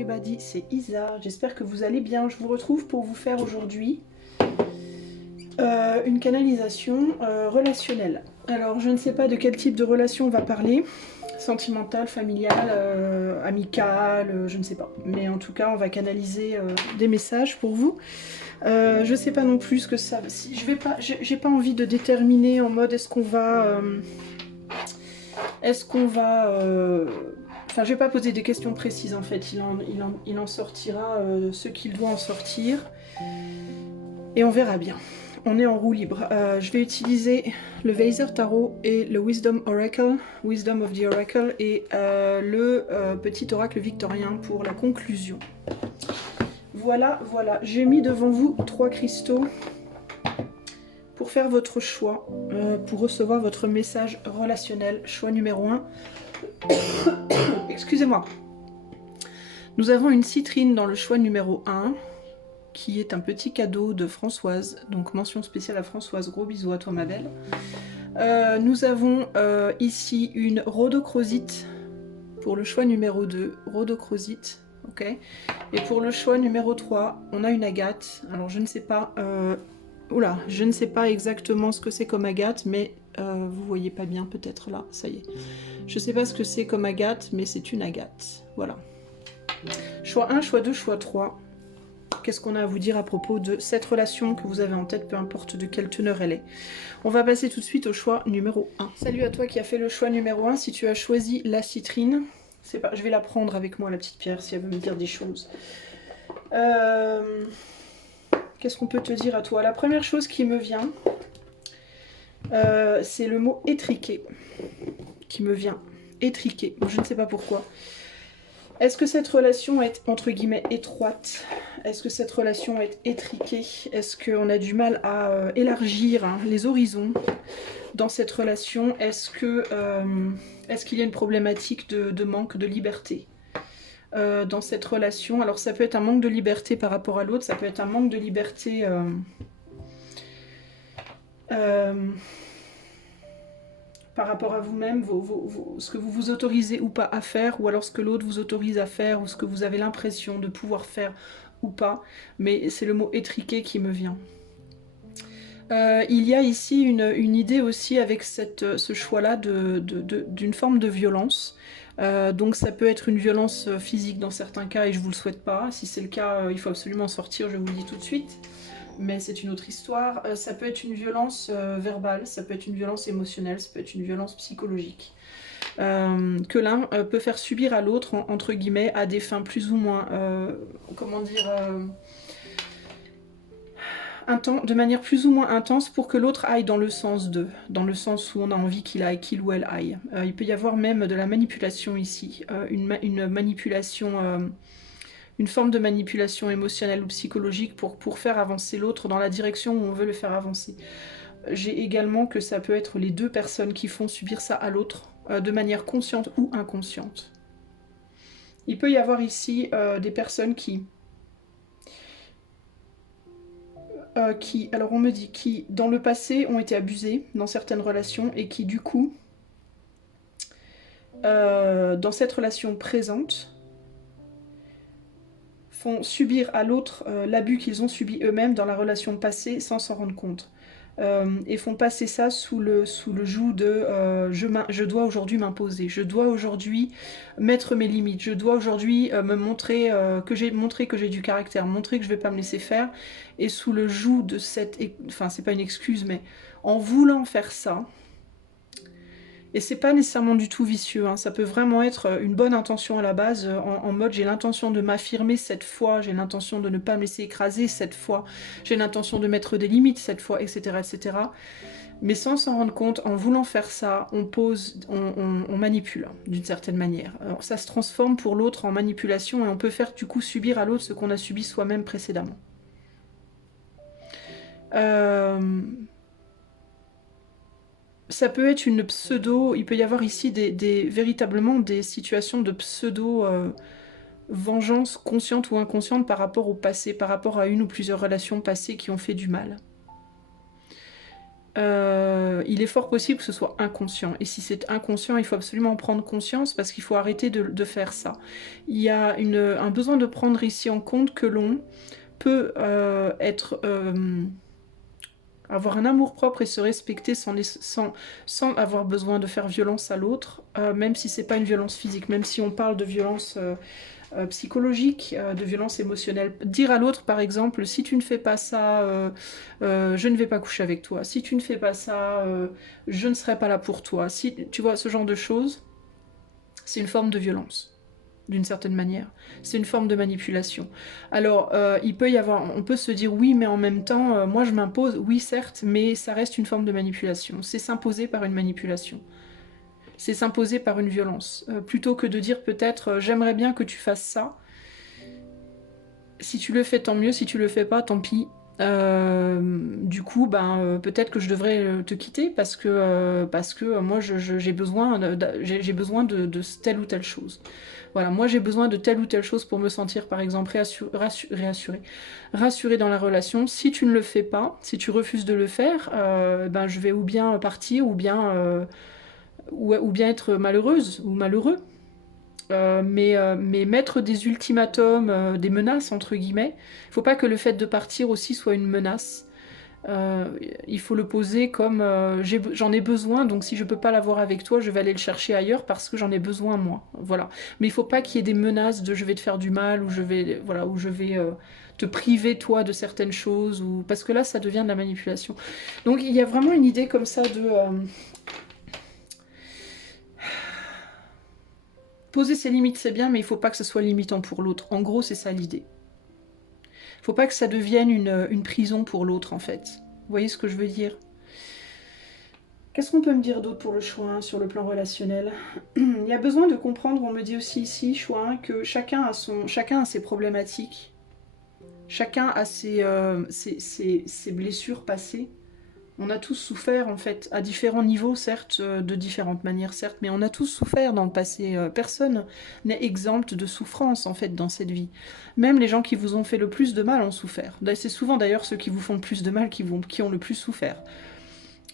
everybody, c'est Isa, j'espère que vous allez bien. Je vous retrouve pour vous faire aujourd'hui une canalisation relationnelle. Alors je ne sais pas de quel type de relation on va parler, sentimentale, familiale, amicale, je ne sais pas. Mais en tout cas on va canaliser des messages pour vous. Je sais pas non plus ce que ça... Si, j'ai pas envie de déterminer en mode est-ce qu'on va... Enfin, je vais pas poser des questions précises en fait, il en sortira ce qu'il doit en sortir. Et on verra bien. On est en roue libre. Je vais utiliser le Weiser Tarot et le Wisdom Oracle, Wisdom of the Oracle, et le petit oracle victorien pour la conclusion. Voilà, voilà. J'ai mis devant vous 3 cristaux pour faire votre choix, pour recevoir votre message relationnel. Choix numéro 1. Excusez-moi. Nous avons une citrine dans le choix numéro 1, qui est un petit cadeau de Françoise. Donc mention spéciale à Françoise, gros bisous à toi ma belle. Nous avons ici une rhodochrosite pour le choix numéro 2, rhodochrosite, ok. Et pour le choix numéro 3, on a une agate. Alors je ne sais pas, oula, je ne sais pas exactement ce que c'est comme agate, mais vous voyez pas bien peut-être là, ça y est. Je sais pas ce que c'est comme agate, mais c'est une agate, voilà. Choix 1, choix 2, choix 3. Qu'est-ce qu'on a à vous dire à propos de cette relation que vous avez en tête, peu importe de quelle teneur elle est. On va passer tout de suite au choix numéro 1. Salut à toi qui as fait le choix numéro 1. Si tu as choisi la citrine, c'est pas, je vais la prendre avec moi, la petite pierre, si elle veut me dire des choses. Qu'est-ce qu'on peut te dire à toi? La première chose qui me vient, c'est le mot étriqué qui me vient. Étriqué, je ne sais pas pourquoi. Est-ce que cette relation est entre guillemets étroite? Est-ce que cette relation est étriquée? Est-ce qu'on a du mal à élargir les horizons dans cette relation? Est-ce qu'il y a une problématique de manque de liberté dans cette relation? Alors ça peut être un manque de liberté par rapport à l'autre, ça peut être un manque de liberté par rapport à vous-même, ce que vous vous autorisez ou pas à faire, ou alors ce que l'autre vous autorise à faire, ou ce que vous avez l'impression de pouvoir faire ou pas. Mais c'est le mot étriqué qui me vient. Il y a ici une idée aussi avec ce choix-là d'une forme de violence. Donc ça peut être une violence physique dans certains cas, et je ne vous le souhaite pas. Si c'est le cas, il faut absolument sortir, je vous le dis tout de suite. Mais c'est une autre histoire. Ça peut être une violence verbale, ça peut être une violence émotionnelle, ça peut être une violence psychologique. Que l'un peut faire subir à l'autre, entre guillemets, à des fins plus ou moins, comment dire, de manière plus ou moins intense pour que l'autre aille dans le sens d'eux, dans le sens où on a envie qu'il aille, qu'il ou elle aille. Il peut y avoir même de la manipulation ici, une manipulation... une forme de manipulation émotionnelle ou psychologique pour faire avancer l'autre dans la direction où on veut le faire avancer. J'ai également que ça peut être les 2 personnes qui font subir ça à l'autre, de manière consciente ou inconsciente. Il peut y avoir ici des personnes qui, alors on me dit, qui dans le passé ont été abusées dans certaines relations et qui du coup, dans cette relation présente, font subir à l'autre l'abus qu'ils ont subi eux-mêmes dans la relation passée sans s'en rendre compte. Et font passer ça sous le joug de je dois aujourd'hui m'imposer, je dois aujourd'hui mettre mes limites, je dois aujourd'hui me montrer que j'ai du caractère, montrer que je vais pas me laisser faire, et sous le joug de cette... Enfin, c'est pas une excuse, mais en voulant faire ça, et c'est pas nécessairement du tout vicieux, hein. Ça peut vraiment être une bonne intention à la base, en mode j'ai l'intention de m'affirmer cette fois, j'ai l'intention de ne pas me laisser écraser cette fois, j'ai l'intention de mettre des limites cette fois, etc. etc. Mais sans s'en rendre compte, en voulant faire ça, on manipule d'une certaine manière. Alors, ça se transforme pour l'autre en manipulation et on peut faire du coup subir à l'autre ce qu'on a subi soi-même précédemment. Ça peut être une pseudo, il peut y avoir ici véritablement des situations de pseudo vengeance consciente ou inconsciente par rapport au passé, par rapport à une ou plusieurs relations passées qui ont fait du mal. il est fort possible que ce soit inconscient. Et si c'est inconscient, il faut absolument en prendre conscience parce qu'il faut arrêter de faire ça. Il y a un besoin de prendre ici en compte que l'on peut avoir un amour-propre et se respecter sans avoir besoin de faire violence à l'autre, même si c'est pas une violence physique, même si on parle de violence psychologique, de violence émotionnelle. Dire à l'autre, par exemple, si tu ne fais pas ça, je ne vais pas coucher avec toi. Si tu ne fais pas ça, je ne serai pas là pour toi. Si tu vois, ce genre de choses, c'est une forme de violence. D'une certaine manière. C'est une forme de manipulation. Alors, il peut y avoir, on peut se dire oui, mais en même temps, moi je m'impose, oui certes, mais ça reste une forme de manipulation. C'est s'imposer par une manipulation. C'est s'imposer par une violence. Plutôt que de dire peut-être, j'aimerais bien que tu fasses ça. Si tu le fais, tant mieux. Si tu le fais pas, tant pis. Du coup, peut-être que je devrais te quitter parce que moi j'ai besoin de telle ou telle chose. Voilà, moi j'ai besoin de telle ou telle chose pour me sentir par exemple rassurée dans la relation. Si tu ne le fais pas, si tu refuses de le faire, je vais ou bien partir ou bien être malheureuse ou malheureux. Mais mettre des ultimatums, des menaces entre guillemets, il faut pas que le fait de partir aussi soit une menace. Euh, il faut le poser comme j'en ai besoin, donc si je peux pas l'avoir avec toi, je vais aller le chercher ailleurs parce que j'en ai besoin moi. Voilà. Mais il faut pas qu'il y ait des menaces de je vais te faire du mal ou je vais te priver toi de certaines choses ou parce que là ça devient de la manipulation. Donc il y a vraiment une idée comme ça de poser ses limites, c'est bien, mais il faut pas que ce soit limitant pour l'autre. En gros, c'est ça l'idée. Faut pas que ça devienne une prison pour l'autre, en fait. Vous voyez ce que je veux dire? Qu'est-ce qu'on peut me dire d'autre pour le choix sur le plan relationnel? Il y a besoin de comprendre, on me dit aussi ici, choix, que chacun a ses problématiques. Chacun a ses blessures passées. On a tous souffert en fait, à différents niveaux, certes, de différentes manières, certes, mais on a tous souffert dans le passé. Personne n'est exempt de souffrance en fait dans cette vie. Même les gens qui vous ont fait le plus de mal ont souffert. C'est souvent d'ailleurs ceux qui vous font le plus de mal qui ont le plus souffert.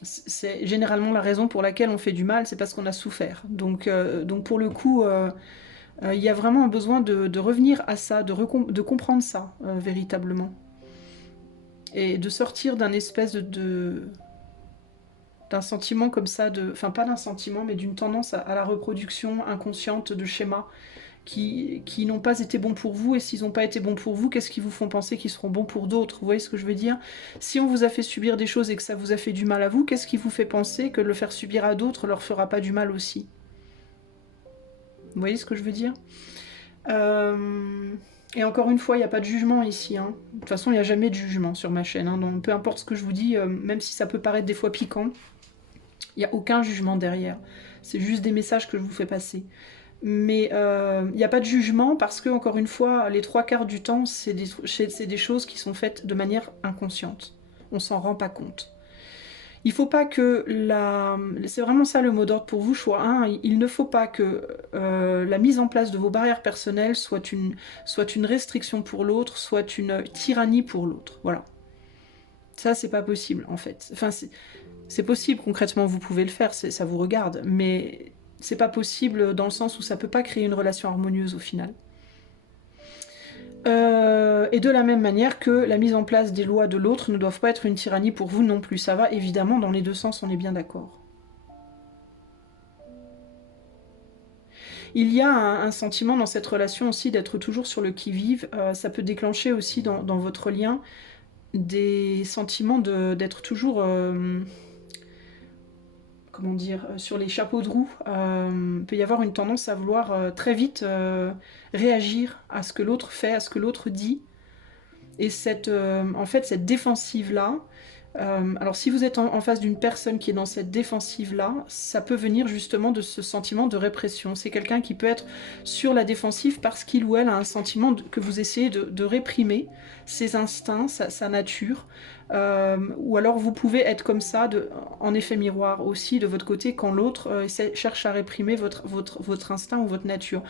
C'est généralement la raison pour laquelle on fait du mal, c'est parce qu'on a souffert. Donc pour le coup, il y a vraiment un besoin de revenir à ça, de comprendre ça véritablement. Et de sortir d'un espèce d'un sentiment comme ça, enfin pas d'un sentiment, mais d'une tendance à la reproduction inconsciente de schémas qui n'ont pas été bons pour vous, et s'ils n'ont pas été bons pour vous, qu'est-ce qui vous font penser qu'ils seront bons pour d'autres? Vous voyez ce que je veux dire? Si on vous a fait subir des choses et que ça vous a fait du mal à vous, qu'est-ce qui vous fait penser que le faire subir à d'autres leur fera pas du mal aussi? Vous voyez ce que je veux dire? Et encore une fois, il n'y a pas de jugement ici. Hein. De toute façon, il n'y a jamais de jugement sur ma chaîne. Hein. Donc peu importe ce que je vous dis, même si ça peut paraître des fois piquant, il n'y a aucun jugement derrière. C'est juste des messages que je vous fais passer. Mais il n'y a pas de jugement parce que, encore une fois, les 3/4 du temps, c'est des choses qui sont faites de manière inconsciente. On s'en rend pas compte. Il faut pas que c'est vraiment ça le mot d'ordre pour vous, choix 1. Il ne faut pas que la mise en place de vos barrières personnelles soit une restriction pour l'autre, soit une tyrannie pour l'autre. Voilà. Ça, c'est pas possible, en fait. Enfin, c'est possible, concrètement, vous pouvez le faire, ça vous regarde, mais c'est pas possible dans le sens où ça peut pas créer une relation harmonieuse au final. Et de la même manière que la mise en place des lois de l'autre ne doivent pas être une tyrannie pour vous non plus. Ça va évidemment dans les deux sens, on est bien d'accord. Il y a un sentiment dans cette relation aussi d'être toujours sur le qui-vive. Ça peut déclencher aussi dans votre lien des sentiments d'être toujours... comment dire, sur les chapeaux de roue, il peut y avoir une tendance à vouloir très vite réagir à ce que l'autre fait, à ce que l'autre dit. Et en fait, cette défensive-là, alors si vous êtes en face d'une personne qui est dans cette défensive-là, ça peut venir justement de ce sentiment de répression. C'est quelqu'un qui peut être sur la défensive parce qu'il ou elle a un sentiment que vous essayez de réprimer, ses instincts, sa nature. Ou alors vous pouvez être comme ça, en effet miroir aussi, de votre côté, quand l'autre cherche à réprimer votre instinct ou votre nature.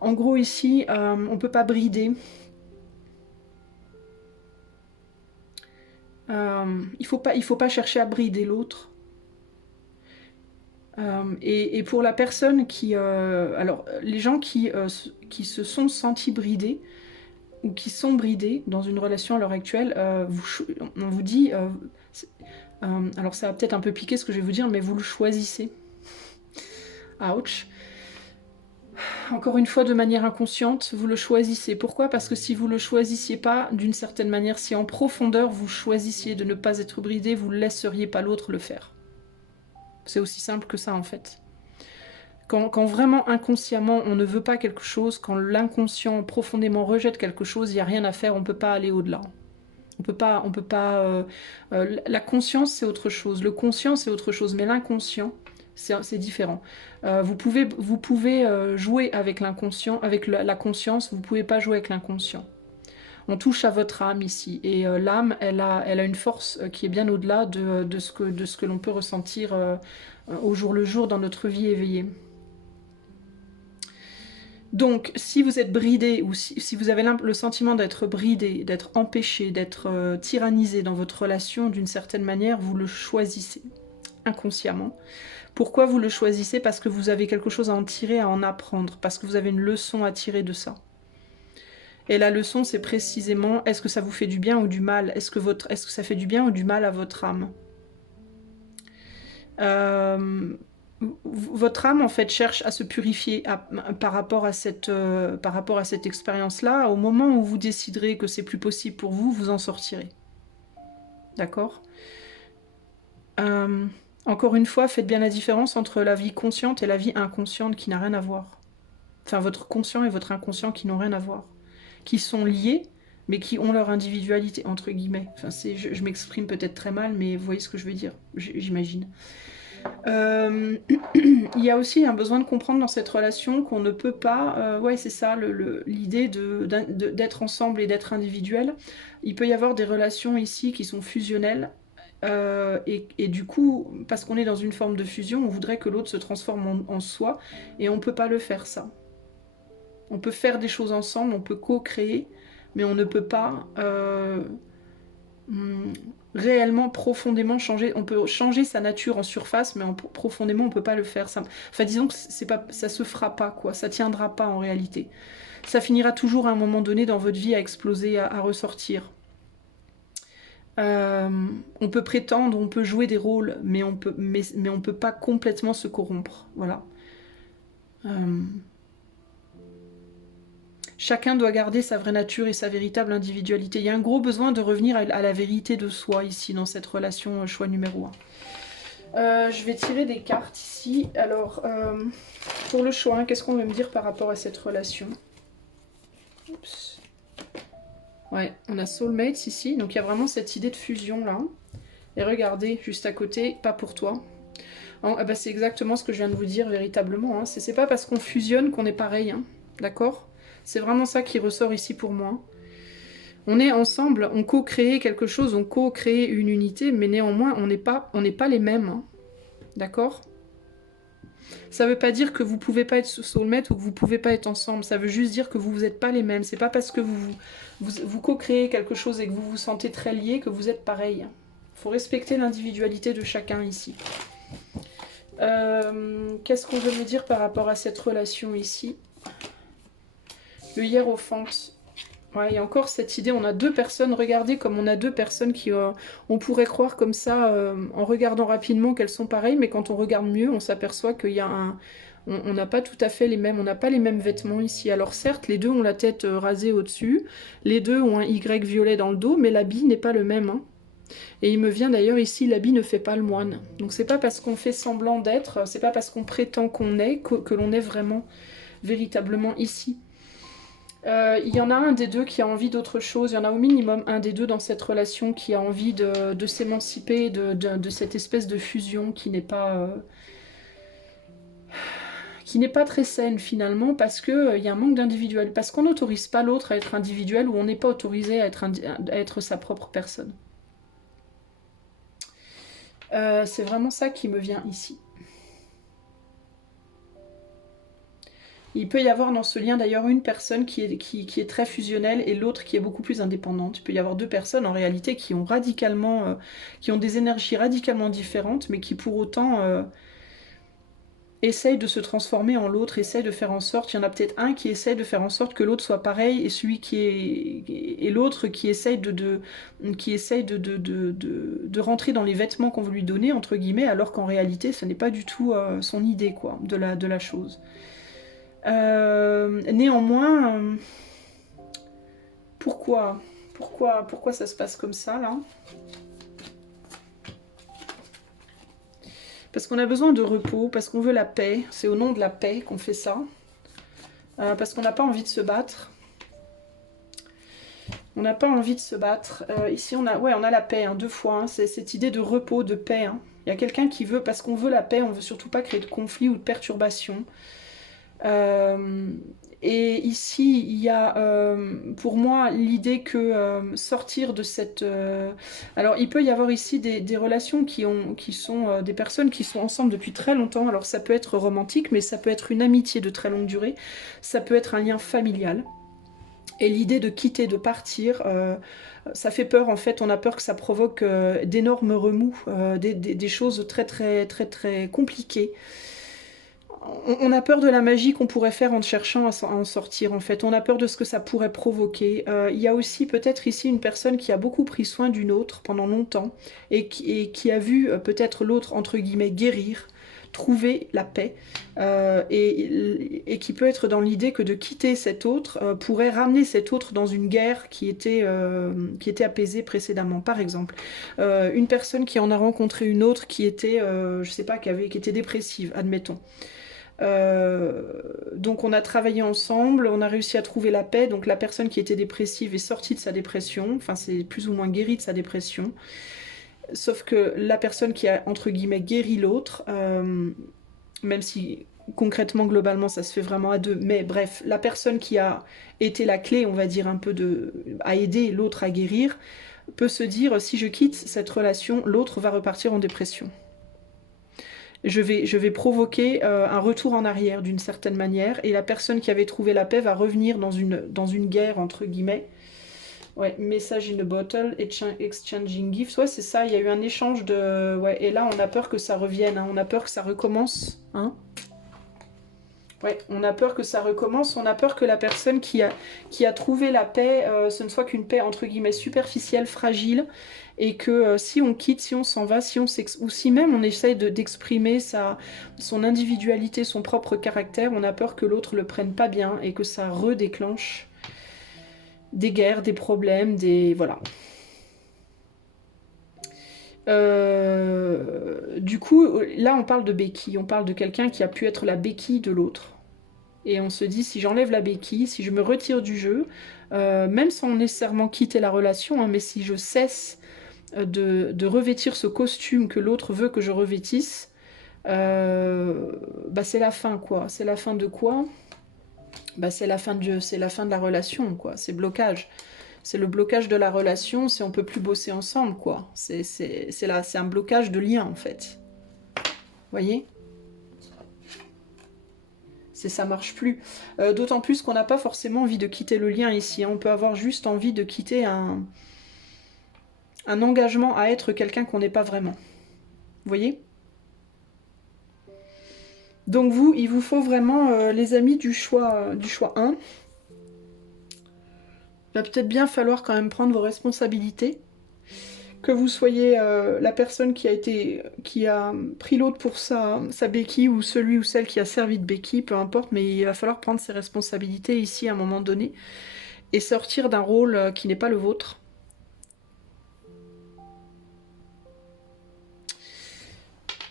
En gros ici, on ne peut pas brider Il faut pas chercher à brider l'autre. Et pour la personne qui... alors, les gens qui se sont sentis bridés, ou qui sont bridés dans une relation à l'heure actuelle, on vous dit... alors ça va peut-être un peu piquer ce que je vais vous dire, mais vous le choisissez. Ouch. Encore une fois, de manière inconsciente, vous le choisissez. Pourquoi? Parce que si vous le choisissiez pas, d'une certaine manière, si en profondeur vous choisissiez de ne pas être bridé, vous ne laisseriez pas l'autre le faire. C'est aussi simple que ça en fait. Quand vraiment inconsciemment on ne veut pas quelque chose, quand l'inconscient profondément rejette quelque chose, il n'y a rien à faire, on ne peut pas aller au-delà. On peut pas. La conscience c'est autre chose, le conscient c'est autre chose, mais l'inconscient c'est différent. Vous pouvez jouer avec l'inconscient, avec la conscience, vous ne pouvez pas jouer avec l'inconscient. On touche à votre âme ici, et l'âme elle a une force qui est bien au-delà de ce que l'on peut ressentir au jour le jour dans notre vie éveillée. Donc, si vous êtes bridé, ou si vous avez le sentiment d'être bridé, d'être empêché, d'être tyrannisé dans votre relation d'une certaine manière, vous le choisissez inconsciemment. Pourquoi vous le choisissez? Parce que vous avez quelque chose à en tirer, à en apprendre, parce que vous avez une leçon à tirer de ça. Et la leçon, c'est précisément, est-ce que ça vous fait du bien ou du mal? Est-ce que ça fait du bien ou du mal à votre âme? Votre âme en fait cherche à se purifier par rapport à cette expérience-là. Au moment où vous déciderez que c'est plus possible pour vous, vous en sortirez. D'accord? Encore une fois, faites bien la différence entre la vie consciente et la vie inconsciente qui n'a rien à voir. Enfin, votre conscient et votre inconscient qui n'ont rien à voir. Qui sont liés, mais qui ont leur individualité, entre guillemets. Enfin, je m'exprime peut-être très mal, mais vous voyez ce que je veux dire, j'imagine. Il y a aussi un besoin de comprendre dans cette relation qu'on ne peut pas... ouais, c'est ça, l'idée d'être ensemble et d'être individuel. Il peut y avoir des relations ici qui sont fusionnelles. Et du coup, parce qu'on est dans une forme de fusion, on voudrait que l'autre se transforme en soi. Et on ne peut pas le faire, ça. On peut faire des choses ensemble, on peut co-créer, mais on ne peut pas... réellement, profondément changer. On peut changer sa nature en surface, mais profondément, on peut pas le faire. Enfin, disons que ça se fera pas, quoi. Ça tiendra pas en réalité. Ça finira toujours à un moment donné dans votre vie à exploser, à ressortir. On peut prétendre, on peut jouer des rôles, mais on peut pas complètement se corrompre. Voilà. Chacun doit garder sa vraie nature et sa véritable individualité. Il y a un gros besoin de revenir à la vérité de soi ici, dans cette relation choix numéro 1. Je vais tirer des cartes ici. Alors, pour le choix, qu'est-ce qu'on veut me dire par rapport à cette relation? Oups. Ouais, on a Soulmates ici. Donc il y a vraiment cette idée de fusion là. Et regardez, juste à côté, pas pour toi. Bah, c'est exactement ce que je viens de vous dire véritablement. Hein. C'est pas parce qu'on fusionne qu'on est pareil. Hein. D'accord? C'est vraiment ça qui ressort ici pour moi. On est ensemble, on co-crée quelque chose, on co-crée une unité, mais néanmoins, on n'est pas les mêmes. Hein. D'accord? Ça ne veut pas dire que vous ne pouvez pas être soulmate ou que vous ne pouvez pas être ensemble. Ça veut juste dire que vous n'êtes pas les mêmes. C'est pas parce que vous co-créez quelque chose et que vous vous sentez très liés que vous êtes pareil. Il faut respecter l'individualité de chacun ici. Qu'est-ce qu'on veut me dire par rapport à cette relation ici? Le hiérophant. Ouais, il y a encore cette idée, on a deux personnes, regardez comme on a deux personnes qui... on pourrait croire comme ça, en regardant rapidement qu'elles sont pareilles, mais quand on regarde mieux, on s'aperçoit qu'il y a un... On n'a pas tout à fait les mêmes, on n'a pas les mêmes vêtements ici. Alors certes, les deux ont la tête rasée au-dessus, les deux ont un Y violet dans le dos, mais l'habit n'est pas le même. Hein. Et il me vient d'ailleurs ici, l'habit ne fait pas le moine. Donc c'est pas parce qu'on fait semblant d'être, c'est pas parce qu'on prétend qu'on est, que l'on est vraiment, véritablement ici. Il y en a un des deux qui a envie d'autre chose, il y en a au minimum un des deux dans cette relation qui a envie de s'émanciper de cette espèce de fusion qui n'est pas très saine finalement, parce qu'il y a un manque d'individuel, parce qu'on n'autorise pas l'autre à être individuel, ou on n'est pas autorisé à être sa propre personne. C'est vraiment ça qui me vient ici. Il peut y avoir dans ce lien d'ailleurs une personne qui est très fusionnelle et l'autre qui est beaucoup plus indépendante. Il peut y avoir deux personnes en réalité qui ont radicalement, qui ont des énergies radicalement différentes, mais qui pour autant essayent de se transformer en l'autre, essayent de faire en sorte, il y en a peut-être un qui essaye de faire en sorte que l'autre soit pareil, et celui qui est et l'autre qui essaye qui essaye de rentrer dans les vêtements qu'on veut lui donner, entre guillemets, alors qu'en réalité, ce n'est pas du tout son idée, quoi, de la chose. Néanmoins, pourquoi pourquoi ça se passe comme ça, là? Parce qu'on a besoin de repos, parce qu'on veut la paix, c'est au nom de la paix qu'on fait ça. Parce qu'on n'a pas envie de se battre. On n'a pas envie de se battre. Ici, on a la paix, hein, deux fois. Hein, c'est cette idée de repos, de paix. Hein. Il y a quelqu'un qui veut, parce qu'on veut la paix, on veut surtout pas créer de conflit ou de perturbation. Et ici, il y a pour moi l'idée que sortir de cette... Alors, il peut y avoir ici des relations qui sont des personnes qui sont ensemble depuis très longtemps. Alors, ça peut être romantique, mais ça peut être une amitié de très longue durée. Ça peut être un lien familial. Et l'idée de quitter, de partir, ça fait peur en fait. On a peur que ça provoque d'énormes remous, des choses très très très très compliquées. On a peur de la magie qu'on pourrait faire en cherchant à en sortir en fait. On a peur de ce que ça pourrait provoquer. Il y a aussi peut-être ici une personne qui a beaucoup pris soin d'une autre pendant longtemps et qui a vu peut-être l'autre entre guillemets guérir, trouver la paix et qui peut être dans l'idée que de quitter cet autre pourrait ramener cet autre dans une guerre qui était apaisée précédemment. Par exemple, une personne qui en a rencontré une autre qui était, je sais pas, qui était dépressive, admettons. Donc on a travaillé ensemble, on a réussi à trouver la paix, donc la personne qui était dépressive est sortie de sa dépression, enfin c'est plus ou moins guérie de sa dépression, sauf que la personne qui a entre guillemets guéri l'autre, même si concrètement globalement ça se fait vraiment à deux, mais bref, la personne qui a été la clé on va dire un peu à aider l'autre à guérir, peut se dire si je quitte cette relation, l'autre va repartir en dépression. Je vais provoquer un retour en arrière d'une certaine manière, et la personne qui avait trouvé la paix va revenir dans une guerre, entre guillemets. Ouais, message in a bottle, exchanging gifts, ouais c'est ça, il y a eu un échange de... Ouais, et là on a peur que ça revienne, hein, on a peur que ça recommence, hein. Ouais, on a peur que ça recommence, on a peur que la personne qui a trouvé la paix, ce ne soit qu'une paix entre guillemets superficielle, fragile, et que si on quitte, si on s'en va, ou si même on essaye d'exprimer son individualité, son propre caractère, on a peur que l'autre le prenne pas bien et que ça redéclenche des guerres, des problèmes, des... Voilà. Du coup, là on parle de béquille, on parle de quelqu'un qui a pu être la béquille de l'autre. Et on se dit, si j'enlève la béquille, si je me retire du jeu, même sans nécessairement quitter la relation, hein, mais si je cesse de revêtir ce costume que l'autre veut que je revêtisse, bah c'est la fin, quoi. C'est la fin de quoi? Bah c'est la fin de la relation, quoi. C'est blocage. C'est le blocage de la relation, c'est on peut plus bosser ensemble, quoi. C'est un blocage de lien, en fait. Vous voyez? Ça marche plus. D'autant plus qu'on n'a pas forcément envie de quitter le lien ici. Hein. On peut avoir juste envie de quitter un engagement à être quelqu'un qu'on n'est pas vraiment. Vous voyez? Donc vous, il vous faut vraiment, les amis du choix 1. Il va peut-être bien falloir quand même prendre vos responsabilités. Que vous soyez la personne qui a pris l'autre pour sa béquille, ou celui ou celle qui a servi de béquille, peu importe, mais il va falloir prendre ses responsabilités ici à un moment donné et sortir d'un rôle qui n'est pas le vôtre.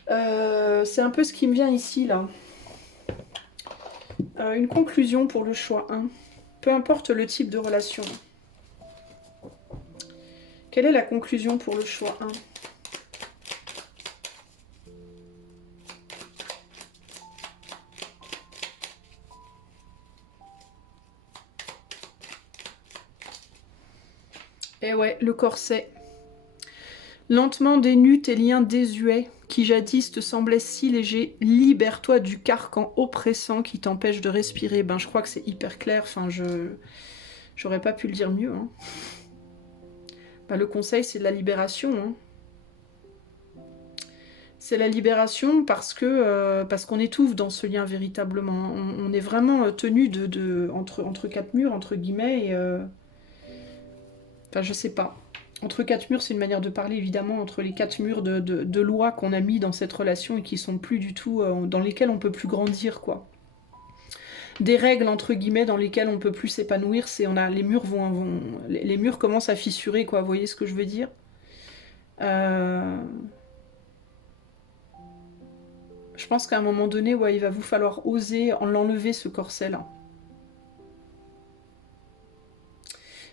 C'est un peu ce qui me vient ici, là. Une conclusion pour le choix 1. Peu importe le type de relation. Quelle est la conclusion pour le choix 1? Eh ouais, le corset. Lentement dénue tes liens désuets, qui jadis te semblaient si légers, libère-toi du carcan oppressant qui t'empêche de respirer. Ben, je crois que c'est hyper clair, enfin, j'aurais pas pu le dire mieux. Hein. Ben, le conseil, c'est de la libération. Hein. C'est la libération parce qu'on étouffe dans ce lien véritablement. On est vraiment tenu entre quatre murs, entre guillemets, et... Enfin, je sais pas. Entre quatre murs, c'est une manière de parler, évidemment, entre les quatre murs de loi qu'on a mis dans cette relation et qui sont plus du tout... dans lesquels on peut plus grandir, quoi. Des règles, entre guillemets, dans lesquelles on peut plus s'épanouir, c'est... Les murs les murs commencent à fissurer, quoi. Vous voyez ce que je veux dire? Je pense qu'à un moment donné, ouais, il va vous falloir oser l'enlever, ce corset-là.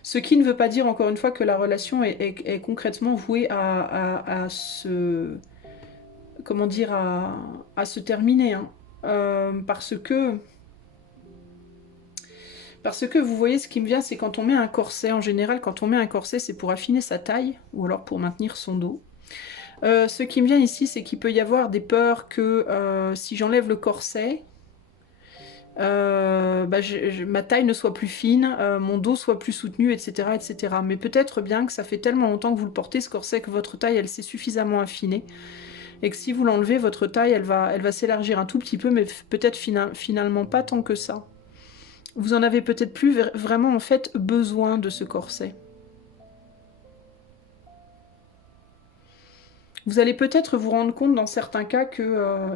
Ce qui ne veut pas dire, encore une fois, que la relation est concrètement vouée à se... Comment dire, à se terminer. Hein. Parce que vous voyez, ce qui me vient, c'est quand on met un corset, en général, quand on met un corset, c'est pour affiner sa taille, ou alors pour maintenir son dos. Ce qui me vient ici, c'est qu'il peut y avoir des peurs que si j'enlève le corset, ma taille ne soit plus fine, mon dos soit plus soutenu, etc. etc. Mais peut-être bien que ça fait tellement longtemps que vous le portez, ce corset, que votre taille, elle s'est suffisamment affinée. Et que si vous l'enlevez, votre taille, elle va s'élargir un tout petit peu, mais peut-être finalement pas tant que ça. Vous en avez peut-être plus vraiment, en fait, besoin de ce corset. Vous allez peut-être vous rendre compte, dans certains cas, que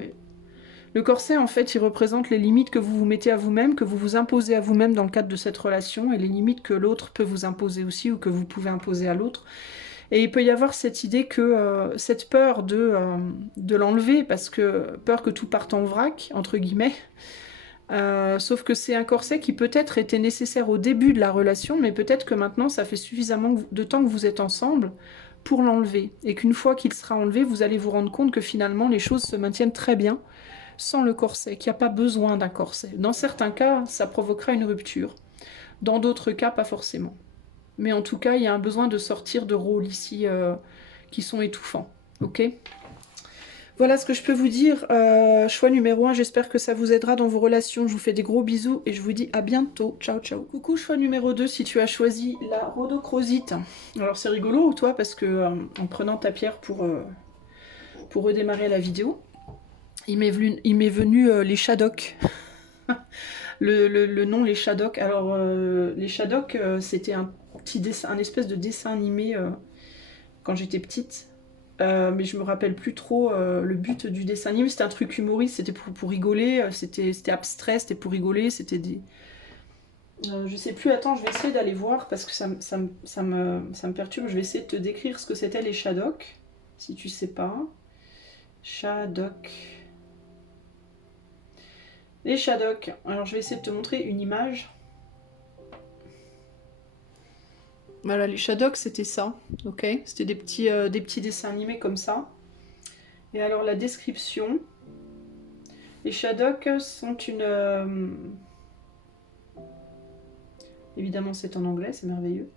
le corset, en fait, il représente les limites que vous vous mettez à vous-même, que vous vous imposez à vous-même dans le cadre de cette relation, et les limites que l'autre peut vous imposer aussi, ou que vous pouvez imposer à l'autre. Et il peut y avoir cette idée que, cette peur de l'enlever, parce que peur que tout parte en vrac, entre guillemets, sauf que c'est un corset qui peut-être était nécessaire au début de la relation, mais peut-être que maintenant ça fait suffisamment de temps que vous êtes ensemble pour l'enlever. Et qu'une fois qu'il sera enlevé, vous allez vous rendre compte que finalement les choses se maintiennent très bien sans le corset, qu'il n'y a pas besoin d'un corset. Dans certains cas, ça provoquera une rupture. Dans d'autres cas, pas forcément. Mais en tout cas, il y a un besoin de sortir de rôles ici qui sont étouffants. Ok ? Voilà ce que je peux vous dire. Choix numéro 1, j'espère que ça vous aidera dans vos relations. Je vous fais des gros bisous et je vous dis à bientôt. Ciao, ciao. Coucou, choix numéro 2, si tu as choisi la rhodochrosite. Alors c'est rigolo, toi, parce que en prenant ta pierre pour redémarrer la vidéo, il m'est venu les Shadok. le nom, les Shadok. Alors, les Shadok, c'était un petit dessin, un espèce de dessin animé quand j'étais petite. Mais je me rappelle plus trop le but du dessin animé. C'était un truc humoriste, c'était pour rigoler, c'était abstrait, c'était pour rigoler, c'était des... je sais plus, attends, je vais essayer d'aller voir parce que ça me perturbe. Je vais essayer de te décrire ce que c'était les Shadok, si tu sais pas. Shadok. Les Shadok. Alors je vais essayer de te montrer une image. Voilà, les Shadok, c'était ça, ok? C'était des petits dessins animés comme ça. Et alors la description... Les Shadok sont une... Évidemment, c'est en anglais, c'est merveilleux.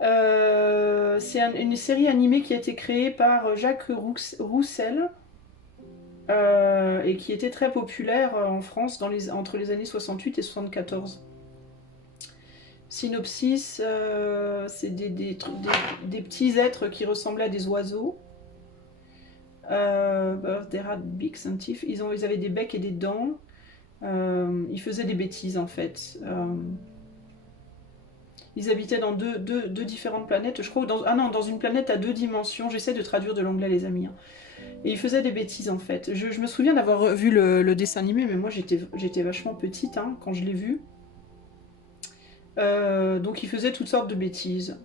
C'est une série animée qui a été créée par Jacques Roussel et qui était très populaire en France entre les années 68 et 74. Synopsis, c'est des petits êtres qui ressemblaient à des oiseaux. They had beaks and teeth. Ils avaient des becs et des dents. Ils faisaient des bêtises en fait. Ils habitaient dans deux différentes planètes, je crois. Dans une planète à 2 dimensions. J'essaie de traduire de l'anglais, les amis. Hein. Et ils faisaient des bêtises, en fait. Je me souviens d'avoir vu le dessin animé, mais moi, j'étais vachement petite hein, quand je l'ai vu. Donc, ils faisaient toutes sortes de bêtises.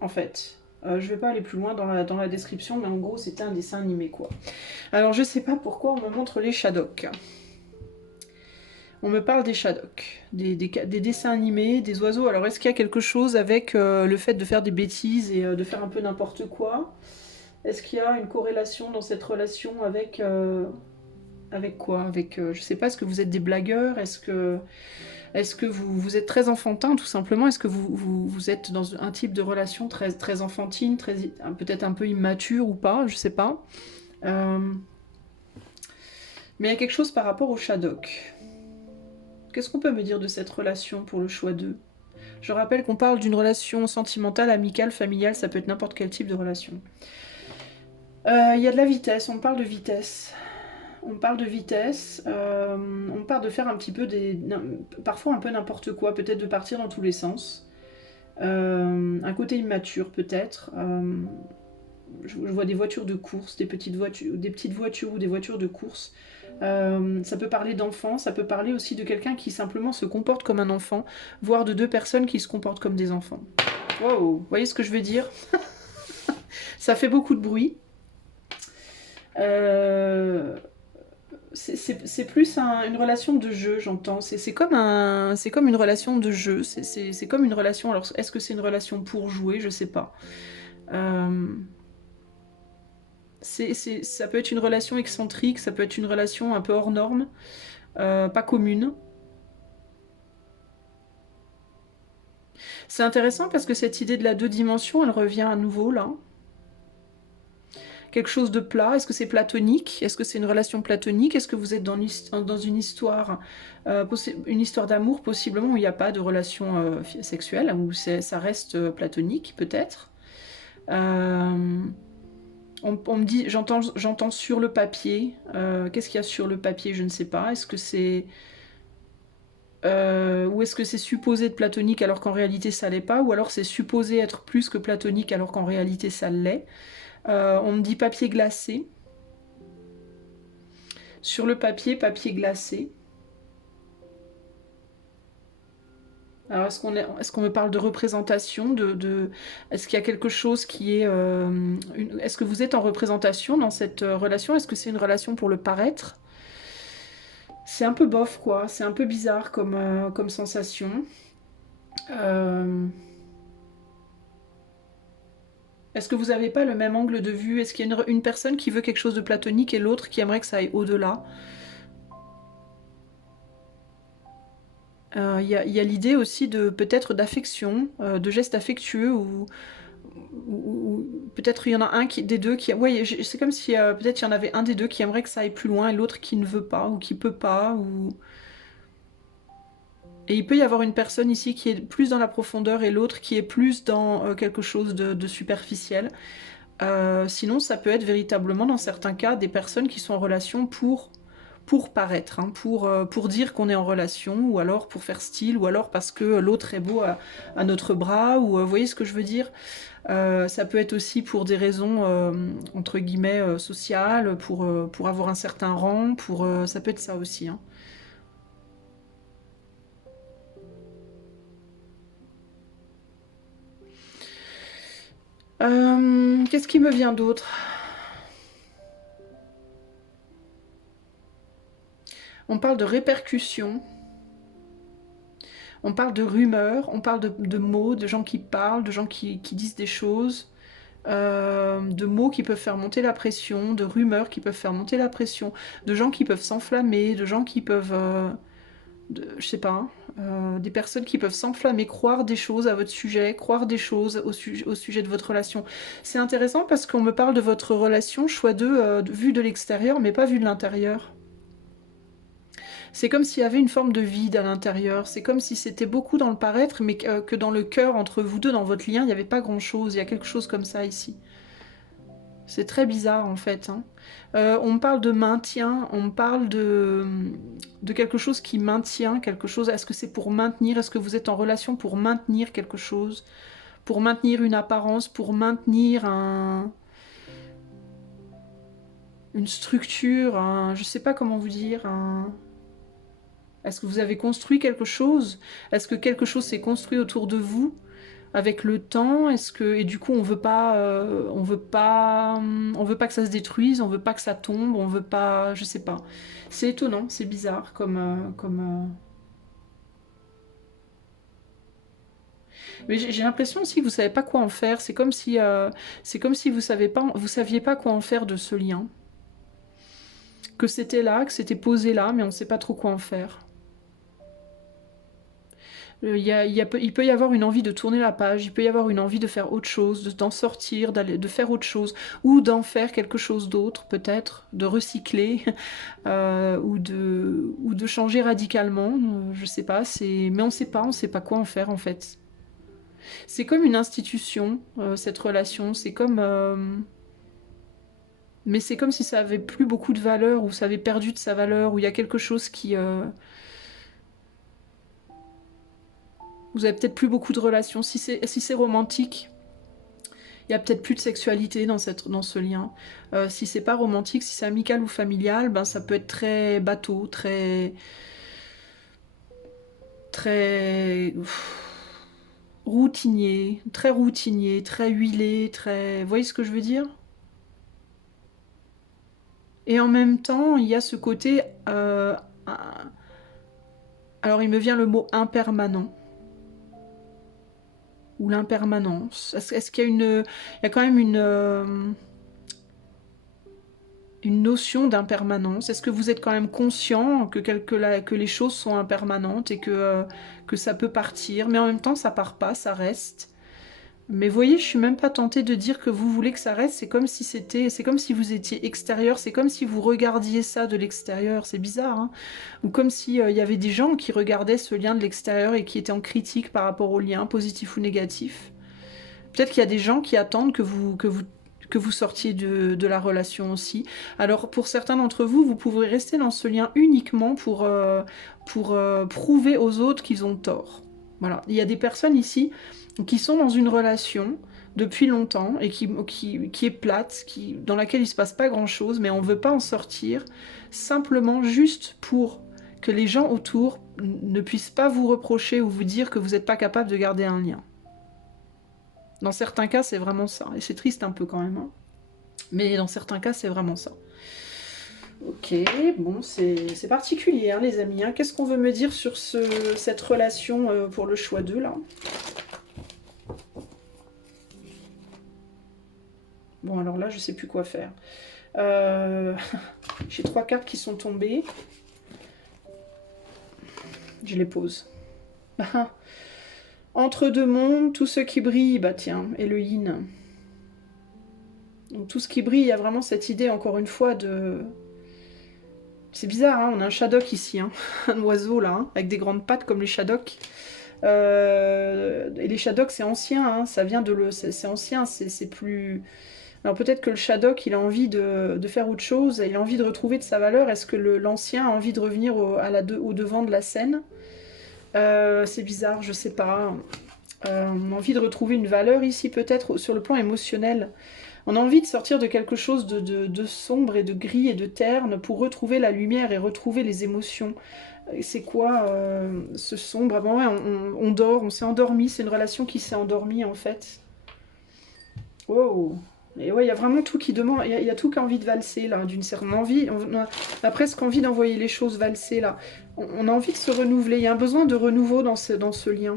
En fait. Je vais pas aller plus loin dans la description, mais en gros, c'était un dessin animé, quoi. Alors, je sais pas pourquoi on me montre les Shadok. On me parle des Shadok, des dessins animés, des oiseaux. Alors, est-ce qu'il y a quelque chose avec le fait de faire des bêtises et de faire un peu n'importe quoi? Est-ce qu'il y a une corrélation dans cette relation avec quoi? Avec, je sais pas, est-ce que vous êtes des blagueurs? Est-ce que... Est-ce que vous êtes très enfantin, tout simplement? Est-ce que vous êtes dans un type de relation très enfantine, peut-être un peu immature ou pas, je sais pas. Mais il y a quelque chose par rapport au Shadok. Qu'est-ce qu'on peut me dire de cette relation pour le choix 2? Je rappelle qu'on parle d'une relation sentimentale, amicale, familiale, ça peut être n'importe quel type de relation. Il y a de la vitesse, on parle de vitesse. On parle de vitesse, on parle de faire un petit peu parfois un peu n'importe quoi, peut-être de partir dans tous les sens. Un côté immature peut-être. Je vois des voitures de course, des petites voitures ou des voitures de course. Ça peut parler d'enfants, ça peut parler aussi de quelqu'un qui simplement se comporte comme un enfant, voire de deux personnes qui se comportent comme des enfants. Wow, vous voyez ce que je veux dire? Ça fait beaucoup de bruit. C'est plus une relation de jeu, j'entends. C'est comme une relation de jeu. C'est comme une relation. Alors, est-ce que c'est une relation pour jouer? Je sais pas. Ça peut être une relation excentrique, ça peut être une relation un peu hors norme, pas commune. C'est intéressant parce que cette idée de la deux dimensions, elle revient à nouveau là. Quelque chose de plat, est-ce que c'est platonique? Est-ce que c'est une relation platonique? Est-ce que vous êtes dans une histoire, une histoire d'amour possiblement où il n'y a pas de relation sexuelle, où ça reste platonique peut-être? On me dit, j'entends sur le papier. Qu'est-ce qu'il y a sur le papier? Je ne sais pas. Est-ce que c'est ou est-ce que c'est supposé être platonique alors qu'en réalité ça l'est pas? Ou alors c'est supposé être plus que platonique alors qu'en réalité ça l'est? On me dit papier glacé. Sur le papier, papier glacé. Alors est-ce qu'on me parle de représentation, est-ce qu'il y a quelque chose qui est... est-ce que vous êtes en représentation dans cette relation? Est-ce que c'est une relation pour le paraître? C'est un peu bof quoi, c'est un peu bizarre comme sensation. Est-ce que vous n'avez pas le même angle de vue? Est-ce qu'il y a une personne qui veut quelque chose de platonique et l'autre qui aimerait que ça aille au-delà? Il y a l'idée aussi de peut-être d'affection, de gestes affectueux ou peut-être il y en a des deux qui... Ouais, c'est comme si peut-être il y en avait un des deux qui aimerait que ça aille plus loin et l'autre qui ne veut pas ou qui peut pas. Et il peut y avoir une personne ici qui est plus dans la profondeur et l'autre qui est plus dans quelque chose de superficiel. Sinon, ça peut être véritablement, dans certains cas, des personnes qui sont en relation pour paraître, hein, pour dire qu'on est en relation, ou alors pour faire style, ou alors parce que l'autre est beau à notre bras, ou vous voyez ce que je veux dire? Ça peut être aussi pour des raisons, entre guillemets, sociales, pour avoir un certain rang, ça peut être ça aussi, hein. Qu'est-ce qui me vient d'autre? On parle de répercussions, on parle de rumeurs, on parle de mots, de gens qui parlent, de gens qui disent des choses, de mots qui peuvent faire monter la pression, de rumeurs qui peuvent faire monter la pression, de gens qui peuvent s'enflammer, de gens qui peuvent... je sais pas, hein, des personnes qui peuvent s'enflammer, croire des choses à votre sujet, croire des choses au sujet de votre relation. C'est intéressant parce qu'on me parle de votre relation, choix 2, vue de l'extérieur, mais pas vue de l'intérieur. C'est comme s'il y avait une forme de vide à l'intérieur. C'est comme si c'était beaucoup dans le paraître, mais que dans le cœur, entre vous deux, dans votre lien, il n'y avait pas grand-chose. Il y a quelque chose comme ça ici. C'est très bizarre en fait, hein. On me parle de maintien, on me parle de quelque chose qui maintient quelque chose. Est-ce que c'est pour maintenir? Est-ce que vous êtes en relation pour maintenir quelque chose? Pour maintenir une apparence? Pour maintenir une structure? Je sais pas comment vous dire. Est-ce que vous avez construit quelque chose? Est-ce que quelque chose s'est construit autour de vous avec le temps? Et du coup on veut pas que ça se détruise, on veut pas que ça tombe, on veut pas, je sais pas. C'est étonnant, c'est bizarre Mais j'ai l'impression aussi que vous savez pas quoi en faire. C'est comme si vous saviez pas quoi en faire de ce lien. Que c'était là, que c'était posé là, mais on sait pas trop quoi en faire. Il peut y avoir une envie de tourner la page, il peut y avoir une envie de faire autre chose, d'en sortir, de faire autre chose, ou d'en faire quelque chose d'autre, peut-être, de recycler, ou de changer radicalement, je sais pas, mais on sait pas quoi en faire en fait. C'est comme une institution, cette relation, mais c'est comme si ça avait plus beaucoup de valeur, ou ça avait perdu de sa valeur, ou il y a quelque chose qui... Vous avez peut-être plus beaucoup de relations. Si c'est romantique, il y a peut-être plus de sexualité dans ce lien. Si c'est pas romantique, si c'est amical ou familial, ben ça peut être très bateau, très routinier, très huilé, très... Vous voyez ce que je veux dire? Et en même temps, il y a ce côté... alors il me vient le mot impermanent. Ou l'impermanence. Est-ce qu'il y a il y a quand même une notion d'impermanence? Est-ce que vous êtes quand même conscient que les choses sont impermanentes et que ça peut partir, mais en même temps ça part pas, ça reste. Mais vous voyez, je suis même pas tentée de dire que vous voulez que ça reste, c'est comme si vous étiez extérieur, c'est comme si vous regardiez ça de l'extérieur, c'est bizarre, hein? Ou comme si il y avait des gens qui regardaient ce lien de l'extérieur et qui étaient en critique par rapport au lien, positif ou négatif. Peut-être qu'il y a des gens qui attendent que vous sortiez de la relation aussi. Alors pour certains d'entre vous, vous pouvez rester dans ce lien uniquement pour prouver aux autres qu'ils ont tort. Voilà. Il y a des personnes ici qui sont dans une relation depuis longtemps et qui est plate, dans laquelle il ne se passe pas grand-chose, mais on ne veut pas en sortir, simplement juste pour que les gens autour ne puissent pas vous reprocher ou vous dire que vous n'êtes pas capable de garder un lien. Dans certains cas, c'est vraiment ça. Et c'est triste un peu quand même, hein. Mais dans certains cas, c'est vraiment ça. Ok, bon, c'est particulier, hein, les amis, hein. Qu'est-ce qu'on veut me dire sur cette relation pour le choix 2, là? Bon, alors là, je sais plus quoi faire. J'ai 3 cartes qui sont tombées. Je les pose. Entre deux mondes, tout ce qui brille, bah tiens, et le yin. Donc tout ce qui brille, il y a vraiment cette idée, encore une fois, de... C'est bizarre, hein, on a un shadok ici, hein. Un oiseau là, hein, avec des grandes pattes comme les shadoks. Et les shadoks, c'est ancien, hein, ça vient de c'est ancien, c'est plus... Alors peut-être que le shadok, il a envie de faire autre chose, il a envie de retrouver de sa valeur. Est-ce que l'ancien a envie de revenir au devant de la scène? C'est bizarre, je sais pas. On a envie de retrouver une valeur ici, peut-être sur le plan émotionnel. On a envie de sortir de quelque chose de sombre et de gris et de terne pour retrouver la lumière et retrouver les émotions. C'est quoi ce sombre? Ah bon, ouais, on dort, on s'est endormi, c'est une relation qui s'est endormie en fait. Wow. Et ouais, il y a vraiment tout qui demande, il y a tout qui a envie de valser là, d'une certaine envie, on a presque envie d'envoyer les choses valser là. On a envie de se renouveler, il y a un besoin de renouveau dans ce lien.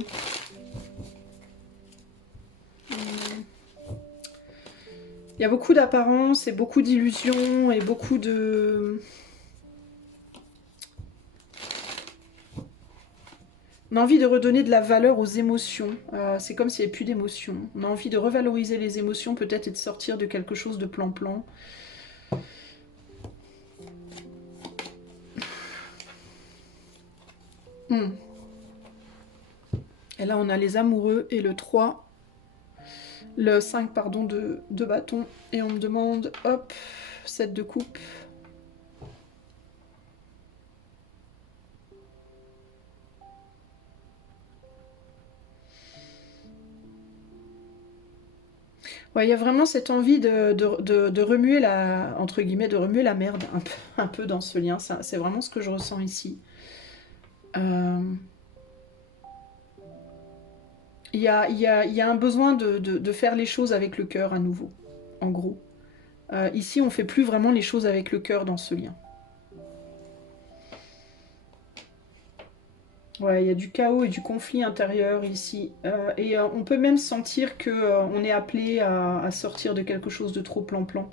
Il y a beaucoup d'apparence et beaucoup d'illusions et beaucoup de... On a envie de redonner de la valeur aux émotions. C'est comme s'il n'y avait plus d'émotions. On a envie de revaloriser les émotions peut-être et de sortir de quelque chose de plan-plan. Et là on a les amoureux et le 3. Le 5 pardon de bâton. Et on me demande, hop, 7 de coupe. Ouais, il y a vraiment cette envie de remuer la, entre guillemets, de remuer la merde un peu dans ce lien. C'est vraiment ce que je ressens ici. Il y a un besoin de faire les choses avec le cœur à nouveau, en gros. Ici, on fait plus vraiment les choses avec le cœur dans ce lien. Ouais, il y a du chaos et du conflit intérieur ici. Et on peut même sentir qu'on est appelé à sortir de quelque chose de trop plan-plan.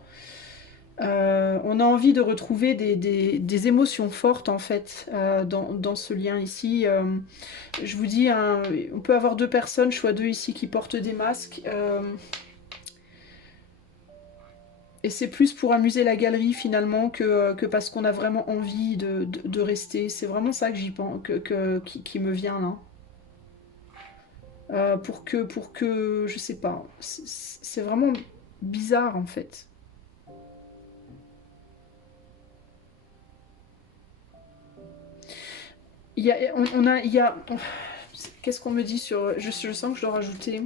On a envie de retrouver des émotions fortes en fait dans ce lien ici. Je vous dis, hein, on peut avoir deux personnes, choix deux ici, qui portent des masques. Et c'est plus pour amuser la galerie finalement que parce qu'on a vraiment envie de rester. C'est vraiment ça que j'y pense, qui me vient là. Je sais pas, c'est vraiment bizarre en fait. Il y a, on a, il y a, qu'est-ce qu'on me dit sur, je sens que je dois rajouter.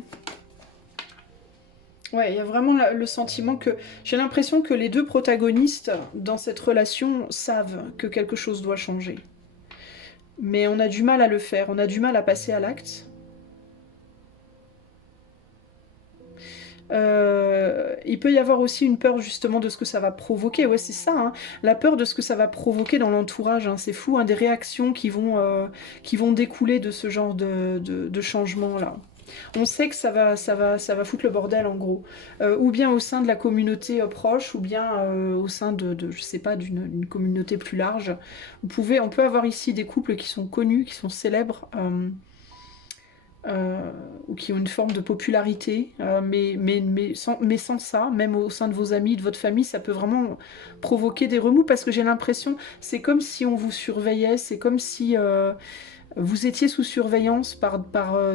Ouais, il y a vraiment le sentiment que j'ai l'impression que les deux protagonistes dans cette relation savent que quelque chose doit changer. Mais on a du mal à le faire, on a du mal à passer à l'acte. Il peut y avoir aussi une peur justement de ce que ça va provoquer. Ouais, c'est ça, hein. La peur de ce que ça va provoquer dans l'entourage. Hein. C'est fou, hein, des réactions qui vont découler de ce genre de changement-là. On sait que ça va foutre le bordel en gros. Ou bien au sein de la communauté proche, ou bien au sein je sais pas, d'une communauté plus large. On peut avoir ici des couples qui sont connus, qui sont célèbres. Ou qui ont une forme de popularité, mais sans ça, même au sein de vos amis, de votre famille, ça peut vraiment provoquer des remous parce que j'ai l'impression, c'est comme si on vous surveillait, c'est comme si vous étiez sous surveillance par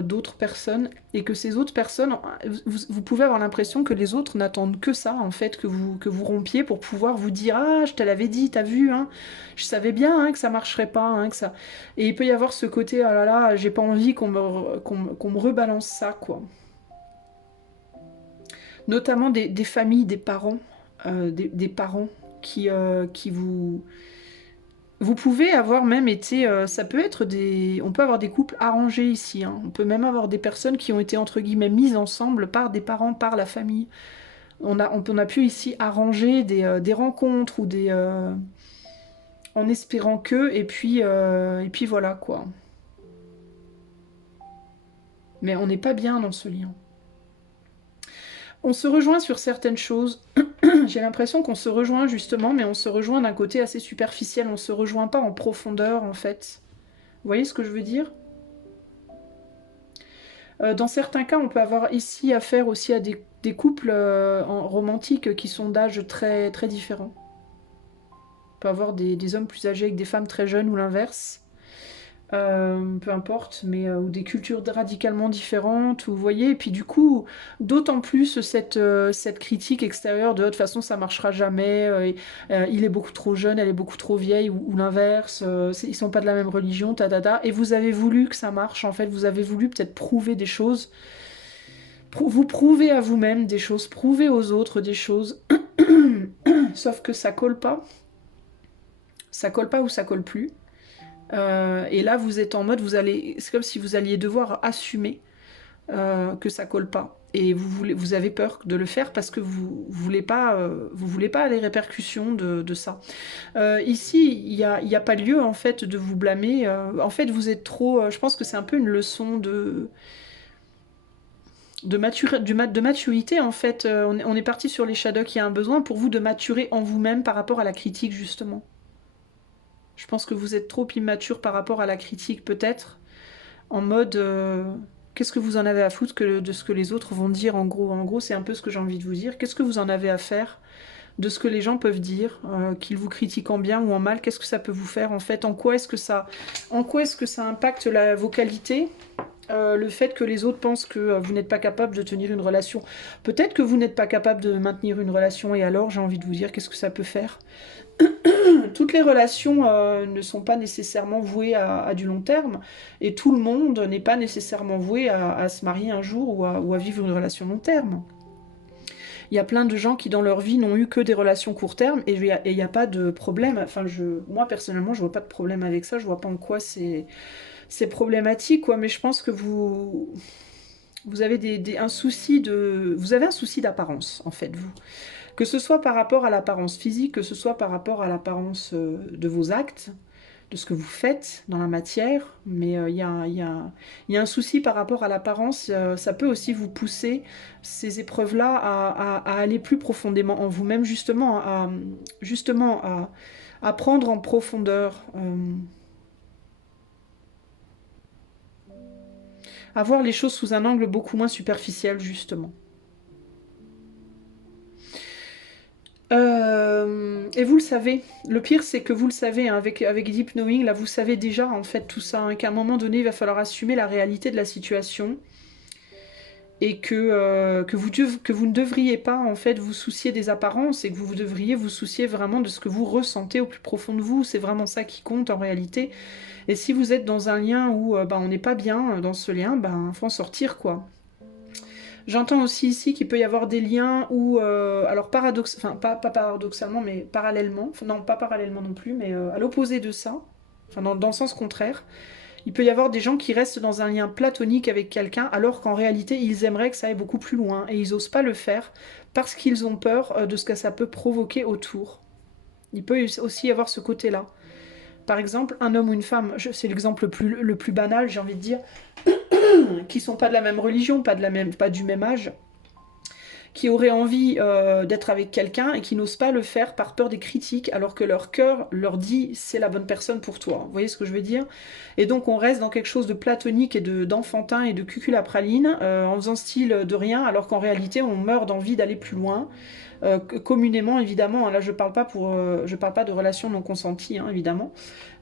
d'autres personnes et que ces autres personnes, vous pouvez avoir l'impression que les autres n'attendent que ça, en fait, que vous rompiez pour pouvoir vous dire «Ah, je te l'avais dit, t'as vu, hein, je savais bien hein, que ça marcherait pas, hein, que ça...» Et il peut y avoir ce côté «Ah là là, j'ai pas envie qu'on me rebalance ça, quoi.» Notamment des familles, des parents, des parents qui vous vous pouvez avoir même été, ça peut être on peut avoir des couples arrangés ici, hein. On peut même avoir des personnes qui ont été entre guillemets mises ensemble par des parents, par la famille. On a pu ici arranger des rencontres ou en espérant que, et puis voilà quoi. Mais on n'est pas bien dans ce lien. On se rejoint sur certaines choses. J'ai l'impression qu'on se rejoint justement, mais on se rejoint d'un côté assez superficiel. On se rejoint pas en profondeur en fait. Vous voyez ce que je veux dire? Dans certains cas, on peut avoir ici affaire aussi à des couples romantiques qui sont d'âge très, très différents. On peut avoir des hommes plus âgés avec des femmes très jeunes ou l'inverse. Peu importe, mais ou des cultures radicalement différentes, vous voyez, et puis du coup, d'autant plus cette critique extérieure de toute façon ça marchera jamais, il est beaucoup trop jeune, elle est beaucoup trop vieille, ou l'inverse, ils sont pas de la même religion, et vous avez voulu que ça marche, en fait, vous avez voulu peut-être prouver des choses, vous prouvez à vous-même des choses, prouver aux autres des choses, sauf que ça colle pas ou ça colle plus. Et là, vous êtes en mode, c'est comme si vous alliez devoir assumer que ça colle pas. Et vous avez peur de le faire parce que vous voulez pas les répercussions de ça. Ici, il y a pas lieu en fait de vous blâmer. En fait, vous êtes trop. Je pense que c'est un peu une leçon de maturité en fait. On est parti sur les Shadocks. Il y a un besoin pour vous de maturer en vous-même par rapport à la critique justement. Je pense que vous êtes trop immature par rapport à la critique peut-être. En mode qu'est-ce que vous en avez à foutre de ce que les autres vont dire en gros. En gros, c'est un peu ce que j'ai envie de vous dire. Qu'est-ce que vous en avez à faire de ce que les gens peuvent dire, qu'ils vous critiquent en bien ou en mal? Qu'est-ce que ça peut vous faire en fait? En quoi est-ce que ça impacte vos qualités? Le fait que les autres pensent que vous n'êtes pas capable de tenir une relation. Peut-être que vous n'êtes pas capable de maintenir une relation, et alors j'ai envie de vous dire qu'est-ce que ça peut faire? Toutes les relations ne sont pas nécessairement vouées à du long terme, et tout le monde n'est pas nécessairement voué à se marier un jour ou à vivre une relation long terme. Il y a plein de gens qui dans leur vie n'ont eu que des relations court terme, et il n'y a pas de problème. Enfin, moi personnellement, je vois pas de problème avec ça, je vois pas en quoi c'est problématique, quoi, mais je pense que vous avez vous avez un souci d'apparence, en fait, vous. Que ce soit par rapport à l'apparence physique, que ce soit par rapport à l'apparence de vos actes, de ce que vous faites dans la matière, mais il y a un souci par rapport à l'apparence. Ça peut aussi vous pousser, ces épreuves-là, à aller plus profondément en vous-même, justement à prendre en profondeur, à voir les choses sous un angle beaucoup moins superficiel, justement. Et vous le savez, le pire c'est que vous le savez, hein, avec Deep Knowing, là vous savez déjà en fait tout ça, hein, qu'à un moment donné il va falloir assumer la réalité de la situation et que vous ne devriez pas en fait vous soucier des apparences et que vous devriez vous soucier vraiment de ce que vous ressentez au plus profond de vous, c'est vraiment ça qui compte en réalité. Et si vous êtes dans un lien où bah, on n'est pas bien dans ce lien, ben faut en sortir quoi. J'entends aussi ici qu'il peut y avoir des liens où, alors enfin pas paradoxalement, mais parallèlement, enfin, non pas parallèlement non plus, mais à l'opposé de ça, enfin dans le sens contraire, il peut y avoir des gens qui restent dans un lien platonique avec quelqu'un alors qu'en réalité ils aimeraient que ça aille beaucoup plus loin et ils osent pas le faire parce qu'ils ont peur de ce que ça peut provoquer autour. Il peut aussi y avoir ce côté-là. Par exemple, un homme ou une femme, c'est l'exemple le plus banal, j'ai envie de dire, qui sont pas de la même religion, pas du même âge, qui auraient envie d'être avec quelqu'un et qui n'osent pas le faire par peur des critiques, alors que leur cœur leur dit c'est la bonne personne pour toi. Vous voyez ce que je veux dire? Et donc on reste dans quelque chose de platonique et d'enfantin et de cuculapraline, en faisant style de rien, alors qu'en réalité on meurt d'envie d'aller plus loin. Communément évidemment, hein, là je parle pas de relations non consenties, hein, évidemment.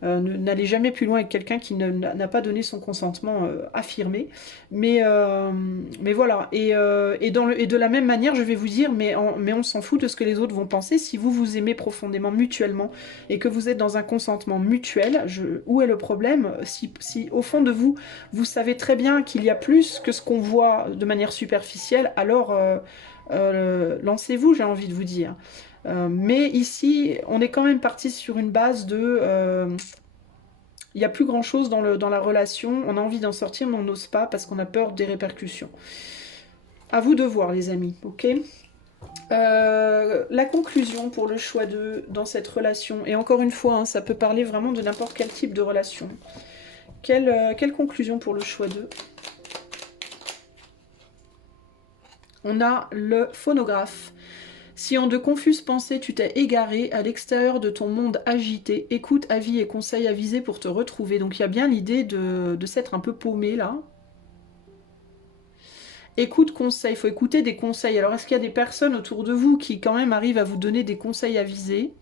N'allez jamais plus loin avec quelqu'un qui n'a pas donné son consentement affirmé. Mais voilà. Et de la même manière, je vais vous dire, mais on s'en fout de ce que les autres vont penser. Si vous vous aimez profondément, mutuellement, et que vous êtes dans un consentement mutuel, où est le problème? Si au fond de vous, vous savez très bien qu'il y a plus que ce qu'on voit de manière superficielle, alors lancez-vous, j'ai envie de vous dire. Mais ici, on est quand même parti sur une base de... il n'y a plus grand chose dans la relation, on a envie d'en sortir mais on n'ose pas parce qu'on a peur des répercussions. À vous de voir les amis, ok? La conclusion pour le choix de dans cette relation, et encore une fois, hein, ça peut parler vraiment de n'importe quel type de relation. Quelle conclusion pour le choix 2? On a le phonographe. Si en de confuses pensées tu t'es égaré à l'extérieur de ton monde agité, écoute, avis et conseils avisés pour te retrouver. Donc il y a bien l'idée de s'être un peu paumé là. Écoute, conseil, il faut écouter des conseils. Alors est-ce qu'il y a des personnes autour de vous qui quand même arrivent à vous donner des conseils avisés?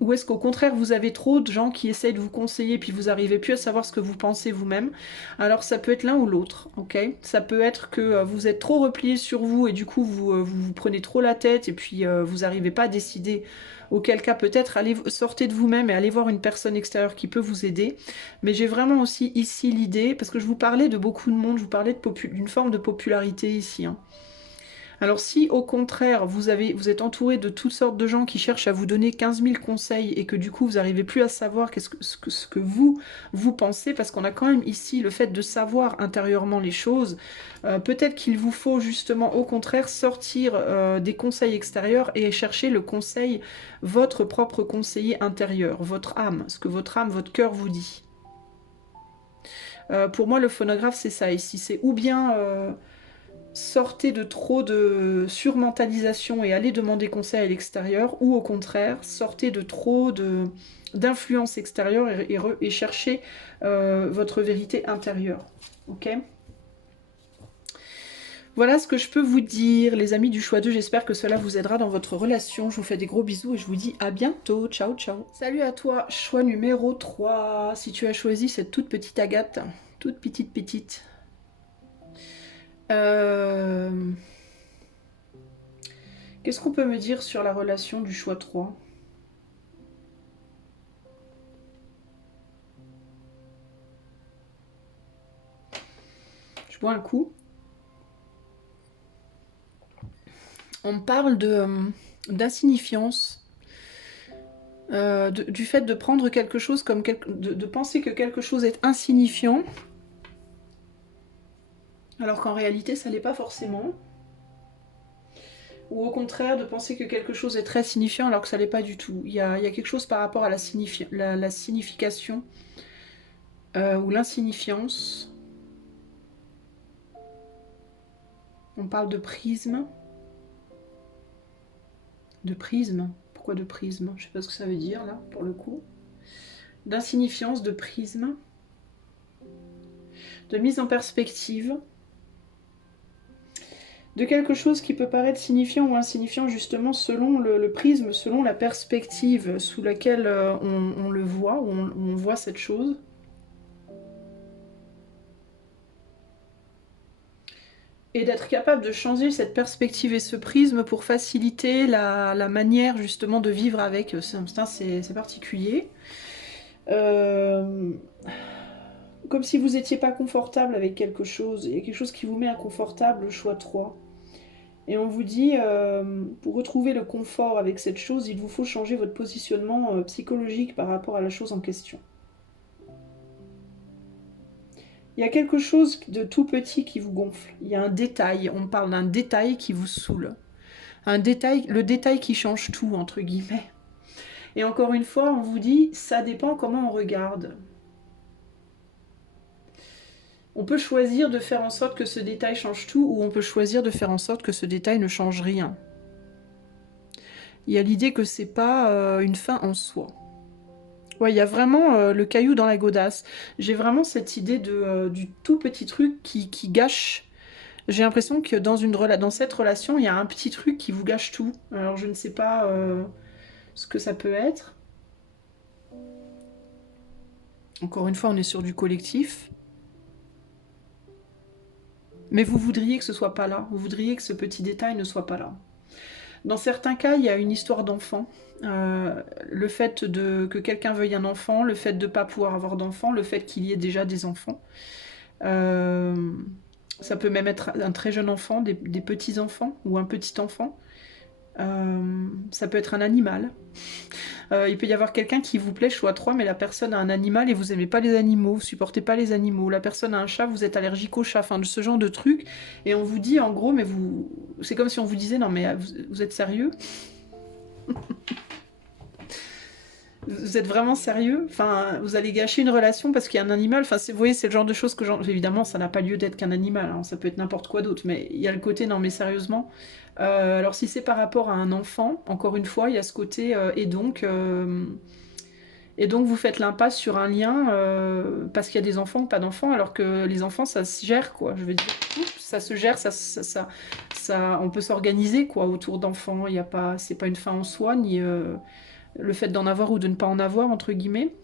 Ou est-ce qu'au contraire vous avez trop de gens qui essayent de vous conseiller puis vous n'arrivez plus à savoir ce que vous pensez vous-même? Alors ça peut être l'un ou l'autre, ok? Ça peut être que vous êtes trop replié sur vous et du coup vous prenez trop la tête et puis vous n'arrivez pas à décider. Auquel cas peut-être sortez de vous-même et allez voir une personne extérieure qui peut vous aider. Mais j'ai vraiment aussi ici l'idée, parce que je vous parlais de beaucoup de monde, je vous parlais d'une forme de popularité ici, hein. Alors si au contraire vous êtes entouré de toutes sortes de gens qui cherchent à vous donner 15 000 conseils et que du coup vous n'arrivez plus à savoir ce que vous pensez, parce qu'on a quand même ici le fait de savoir intérieurement les choses, peut-être qu'il vous faut justement au contraire sortir des conseils extérieurs et chercher le conseil, votre propre conseiller intérieur, votre âme, ce que votre âme, votre cœur vous dit. Pour moi le phonographe c'est ça ici, c'est ou bien... sortez de trop de surmentalisation et allez demander conseil à l'extérieur, ou au contraire, sortez de trop d'influence extérieure et cherchez votre vérité intérieure. Ok? Voilà ce que je peux vous dire, les amis du choix 2. J'espère que cela vous aidera dans votre relation. Je vous fais des gros bisous et je vous dis à bientôt. Ciao, ciao. Salut à toi, choix numéro 3. Si tu as choisi cette toute petite Agathe, toute petite. Qu'est-ce qu'on peut me dire sur la relation du choix 3? Je bois un coup. On me parle d'insignifiance, du fait de prendre quelque chose comme de penser que quelque chose est insignifiant, alors qu'en réalité ça l'est pas forcément. ou au contraire de penser que quelque chose est très signifiant alors que ça l'est pas du tout. Il y a quelque chose par rapport à la signification ou l'insignifiance. On parle de prisme. De prisme. Pourquoi de prisme? Je sais pas ce que ça veut dire là, pour le coup. D'insignifiance, de prisme. De mise en perspective. De quelque chose qui peut paraître signifiant ou insignifiant justement selon le prisme, selon la perspective sous laquelle on le voit, ou on voit cette chose. Et d'être capable de changer cette perspective et ce prisme pour faciliter la manière justement de vivre avec. C'est particulier. Comme si vous n'étiez pas confortable avec quelque chose. Il y a quelque chose qui vous met inconfortable, le choix 3. Et on vous dit, pour retrouver le confort avec cette chose, il vous faut changer votre positionnement psychologique par rapport à la chose en question. Il y a quelque chose de tout petit qui vous gonfle. Il y a un détail, on parle d'un détail qui vous saoule. Un détail, le détail qui change tout, entre guillemets. Et encore une fois, on vous dit, ça dépend comment on regarde. On peut choisir de faire en sorte que ce détail change tout, ou on peut choisir de faire en sorte que ce détail ne change rien. Il y a l'idée que c'est pas une fin en soi. Ouais, il y a vraiment le caillou dans la godasse. J'ai vraiment cette idée du tout petit truc qui gâche. J'ai l'impression que dans cette relation, il y a un petit truc qui vous gâche tout. Alors je ne sais pas ce que ça peut être. Encore une fois, on est sur du collectif. Mais vous voudriez que ce soit pas là. Vous voudriez que ce petit détail ne soit pas là. Dans certains cas, il y a une histoire d'enfant. Le fait que quelqu'un veuille un enfant, le fait de ne pas pouvoir avoir d'enfant, le fait qu'il y ait déjà des enfants. Ça peut même être un très jeune enfant, des petits-enfants ou un petit enfant. Ça peut être un animal. Il peut y avoir quelqu'un qui vous plaît, choix 3, mais la personne a un animal et vous aimez pas les animaux, vous supportez pas les animaux. La personne a un chat, vous êtes allergique au chat, enfin de ce genre de trucs. Et on vous dit en gros, mais vous, c'est comme si on vous disait, non mais vous êtes sérieux? Vous êtes vraiment sérieux? Enfin, vous allez gâcher une relation parce qu'il y a un animal. Enfin, vous voyez, c'est le genre de choses que évidemment, ça n'a pas lieu d'être qu'un animal. Hein. Ça peut être n'importe quoi d'autre. Mais il y a le côté, non mais sérieusement. Alors si c'est par rapport à un enfant, encore une fois, il y a ce côté et donc vous faites l'impasse sur un lien parce qu'il y a des enfants ou pas d'enfants, alors que les enfants, ça se gère, quoi. Je veux dire, ça se gère, on peut s'organiser, quoi, autour d'enfants. Il y a pas, c'est pas une fin en soi, ni le fait d'en avoir ou de ne pas en avoir, entre guillemets.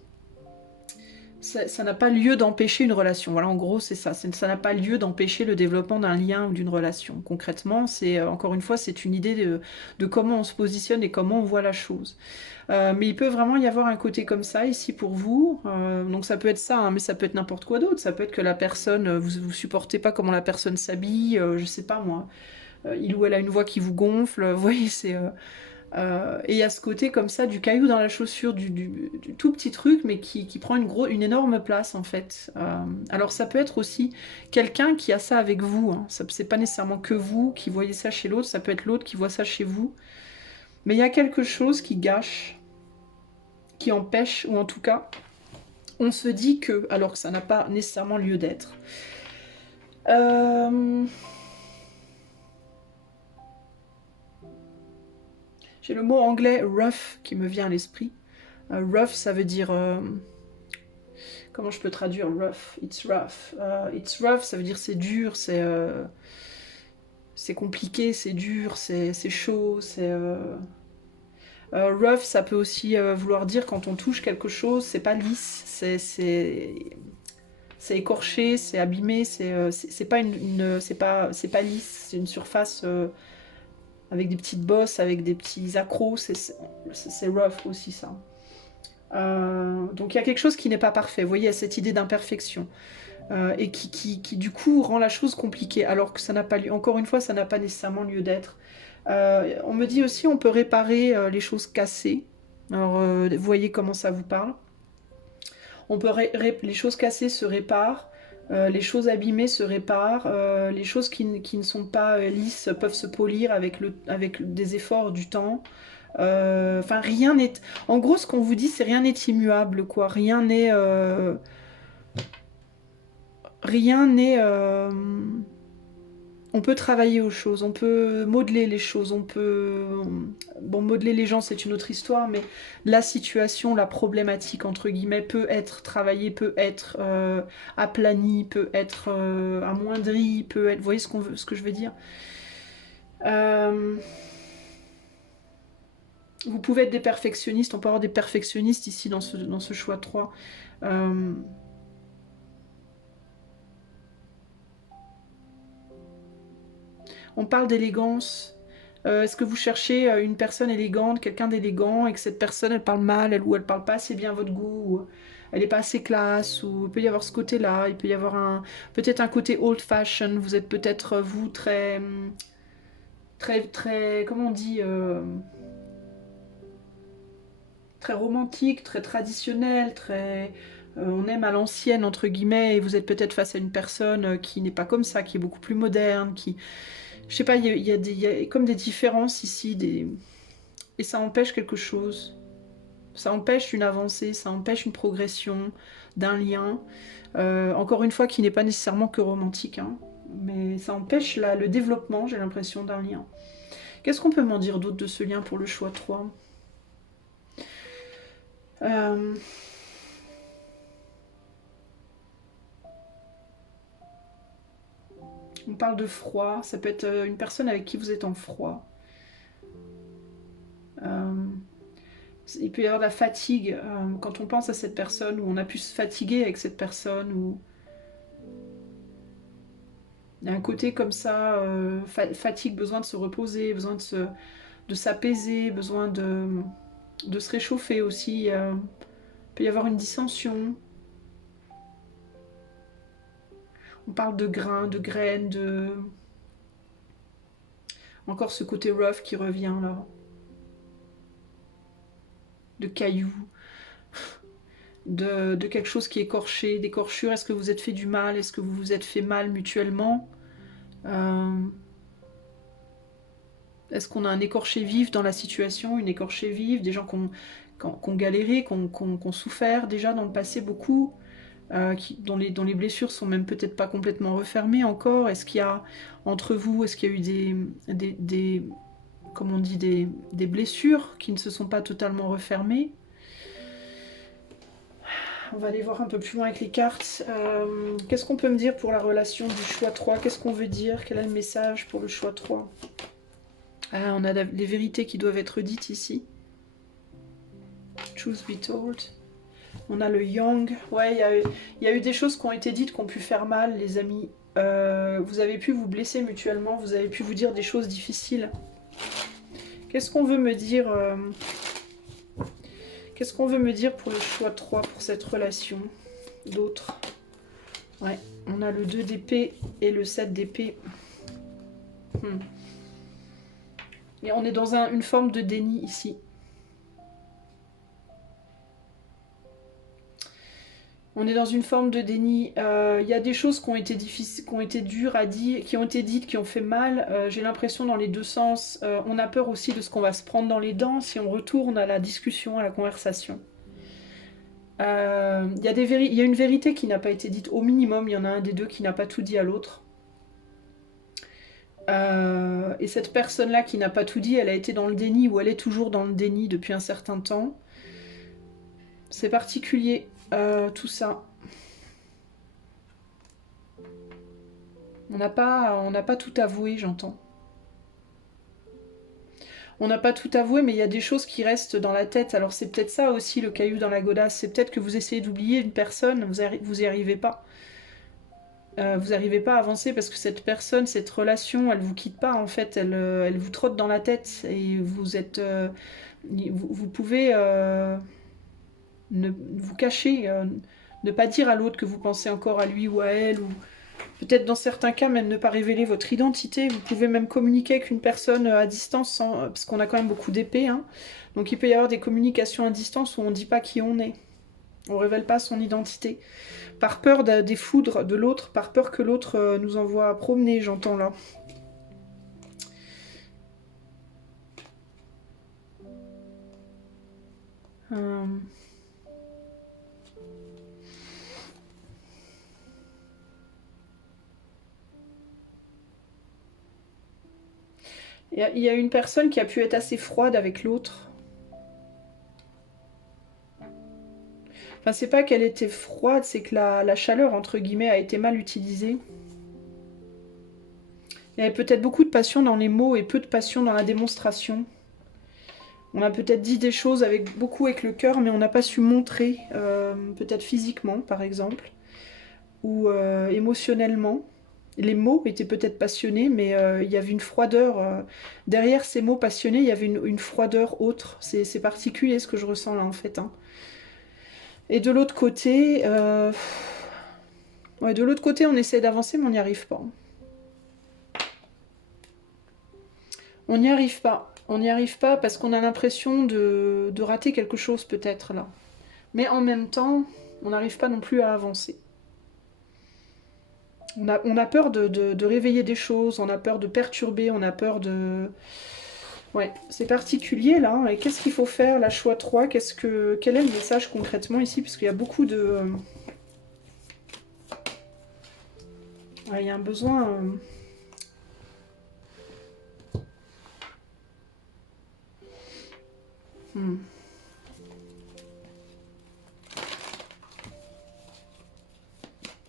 Ça n'a pas lieu d'empêcher une relation. Voilà, en gros, c'est ça. Ça n'a pas lieu d'empêcher le développement d'un lien ou d'une relation. Concrètement, c'est encore une fois, c'est une idée de comment on se positionne et comment on voit la chose. Mais il peut vraiment y avoir un côté comme ça ici pour vous. Donc ça peut être ça, hein, mais ça peut être n'importe quoi d'autre. Ça peut être que la personne, vous supportez pas comment la personne s'habille, je sais pas moi. Il ou elle a une voix qui vous gonfle. Vous voyez, c'est... et il y a ce côté comme ça du caillou dans la chaussure, du tout petit truc, mais qui prend une énorme place en fait. Alors ça peut être aussi quelqu'un qui a ça avec vous. Hein. C'est pas nécessairement que vous qui voyez ça chez l'autre, ça peut être l'autre qui voit ça chez vous. Mais il y a quelque chose qui gâche, qui empêche, ou en tout cas, on se dit que, alors que ça n'a pas nécessairement lieu d'être. J'ai le mot anglais rough qui me vient à l'esprit. Rough, ça veut dire... comment je peux traduire rough? It's rough. It's rough, ça veut dire c'est dur, c'est compliqué, c'est dur, c'est chaud, c'est... rough, ça peut aussi vouloir dire quand on touche quelque chose, c'est pas lisse, c'est écorché, c'est abîmé, c'est pas c'est pas lisse, c'est une surface avec des petites bosses, avec des petits accros, c'est rough aussi ça. Donc il y a quelque chose qui n'est pas parfait, vous voyez, il y a cette idée d'imperfection. Et qui du coup rend la chose compliquée, alors que ça n'a pas lieu, encore une fois, ça n'a pas nécessairement lieu d'être. On me dit aussi on peut réparer les choses cassées. Alors vous voyez comment ça vous parle. Les choses cassées se réparent. Les choses abîmées se réparent, les choses qui ne sont pas lisses peuvent se polir avec des efforts du temps. Enfin, rien n'est... En gros, ce qu'on vous dit, c'est rien n'est immuable, quoi. Rien n'est... Rien n'est... On peut travailler aux choses, on peut modeler les choses, on peut... Bon, modeler les gens, c'est une autre histoire, mais la situation, la problématique, entre guillemets, peut être travaillée, peut être aplanie, peut être amoindrie, peut être... Vous voyez ce que je veux dire? Vous pouvez être des perfectionnistes, on peut avoir des perfectionnistes ici dans ce choix 3. On parle d'élégance. Est-ce que vous cherchez une personne élégante, quelqu'un d'élégant, et que cette personne, elle parle mal, ou elle parle pas assez bien à votre goût, ou elle n'est pas assez classe, ou il peut y avoir ce côté-là, il peut y avoir peut-être un côté old-fashioned, vous êtes peut-être, vous, très, comment on dit, très romantique, très traditionnel, très... on aime à l'ancienne, entre guillemets, et vous êtes peut-être face à une personne qui n'est pas comme ça, qui est beaucoup plus moderne, qui... Je sais pas, il y a comme des différences ici, et ça empêche quelque chose. Ça empêche une avancée, ça empêche une progression d'un lien. Encore une fois, qui n'est pas nécessairement que romantique, hein, mais ça empêche le développement, j'ai l'impression, d'un lien. Qu'est-ce qu'on peut m'en dire d'autre de ce lien pour le choix 3 ? On parle de froid, ça peut être une personne avec qui vous êtes en froid. Il peut y avoir de la fatigue quand on pense à cette personne, où on a pu se fatiguer avec cette personne, ou il y a un côté comme ça, fatigue, besoin de se reposer, besoin de s'apaiser, besoin de se réchauffer aussi. Il peut y avoir une dissension. On parle de grains, de graines, encore ce côté rough qui revient là. De cailloux. De quelque chose qui est écorché, d'écorchure. Est-ce que vous êtes fait du mal? Est-ce que vous vous êtes fait mal mutuellement? Est-ce qu'on a un écorché vif dans la situation? Une écorchée vive? Des gens qui ont galéré, qui ont souffert déjà dans le passé beaucoup, dont les blessures sont même peut-être pas complètement refermées encore? Est-ce qu'il y a entre vous, est-ce qu'il y a eu comme on dit, des blessures qui ne se sont pas totalement refermées? On va aller voir un peu plus loin avec les cartes. Qu'est-ce qu'on peut me dire pour la relation du choix 3? Qu'est-ce qu'on veut dire? Quel est le message pour le choix 3? Ah, on a les vérités qui doivent être dites ici. Truth be told. On a le yang. Ouais, il y a eu des choses qui ont été dites qui ont pu faire mal, les amis. Vous avez pu vous blesser mutuellement, vous avez pu vous dire des choses difficiles. Qu'est-ce qu'on veut me dire Qu'est-ce qu'on veut me dire pour le choix 3, pour cette relation? D'autres. Ouais, on a le 2 d'épée et le 7 d'épée. Et on est dans une forme de déni ici. On est dans une forme de déni. Il y a des choses qui ont été difficiles, qui ont été dures à dire, qui ont été dites, qui ont fait mal. J'ai l'impression dans les deux sens. On a peur aussi de ce qu'on va se prendre dans les dents si on retourne à la discussion, à la conversation. Il y a une vérité qui n'a pas été dite. Au minimum, il y en a un des deux qui n'a pas tout dit à l'autre. Et cette personne-là qui n'a pas tout dit, elle a été dans le déni, ou elle est toujours dans le déni depuis un certain temps. C'est particulier, tout ça. On n'a pas tout avoué, j'entends. On n'a pas tout avoué, mais il y a des choses qui restent dans la tête. Alors c'est peut-être ça aussi, le caillou dans la godasse. C'est peut-être que vous essayez d'oublier une personne, vous y arrivez pas. Vous n'arrivez pas à avancer parce que cette personne, cette relation, elle vous quitte pas en fait, elle vous trotte dans la tête et vous pouvez vous cacher, ne pas dire à l'autre que vous pensez encore à lui ou à elle, ou peut-être dans certains cas même ne pas révéler votre identité. Vous pouvez même communiquer avec une personne à distance, parce qu'on a quand même beaucoup d'épées, hein. Donc il peut y avoir des communications à distance où on ne dit pas qui on est, on ne révèle pas son identité. Par peur des foudres de l'autre, par peur que l'autre nous envoie promener, j'entends là. Il y a une personne qui a pu être assez froide avec l'autre. Enfin, c'est pas qu'elle était froide, c'est que la chaleur, entre guillemets, a été mal utilisée. Il y avait peut-être beaucoup de passion dans les mots et peu de passion dans la démonstration. On a peut-être dit des choses beaucoup avec le cœur, mais on n'a pas su montrer, peut-être physiquement, par exemple, ou émotionnellement. Les mots étaient peut-être passionnés, mais il y avait une froideur. Derrière ces mots passionnés, il y avait une froideur autre. C'est particulier ce que je ressens là, en fait. Hein. Et de l'autre côté, ouais, de l'autre côté, on essaie d'avancer, mais on n'y arrive pas. On n'y arrive pas. On n'y arrive pas parce qu'on a l'impression de rater quelque chose peut-être là. Mais en même temps, on n'arrive pas non plus à avancer. On a peur de réveiller des choses, on a peur de perturber, on a peur de... Ouais, c'est particulier là. Et qu'est-ce qu'il faut faire, la choix 3 quel est le message concrètement ici? Parce qu'il y a beaucoup de... Ouais, il y a un besoin...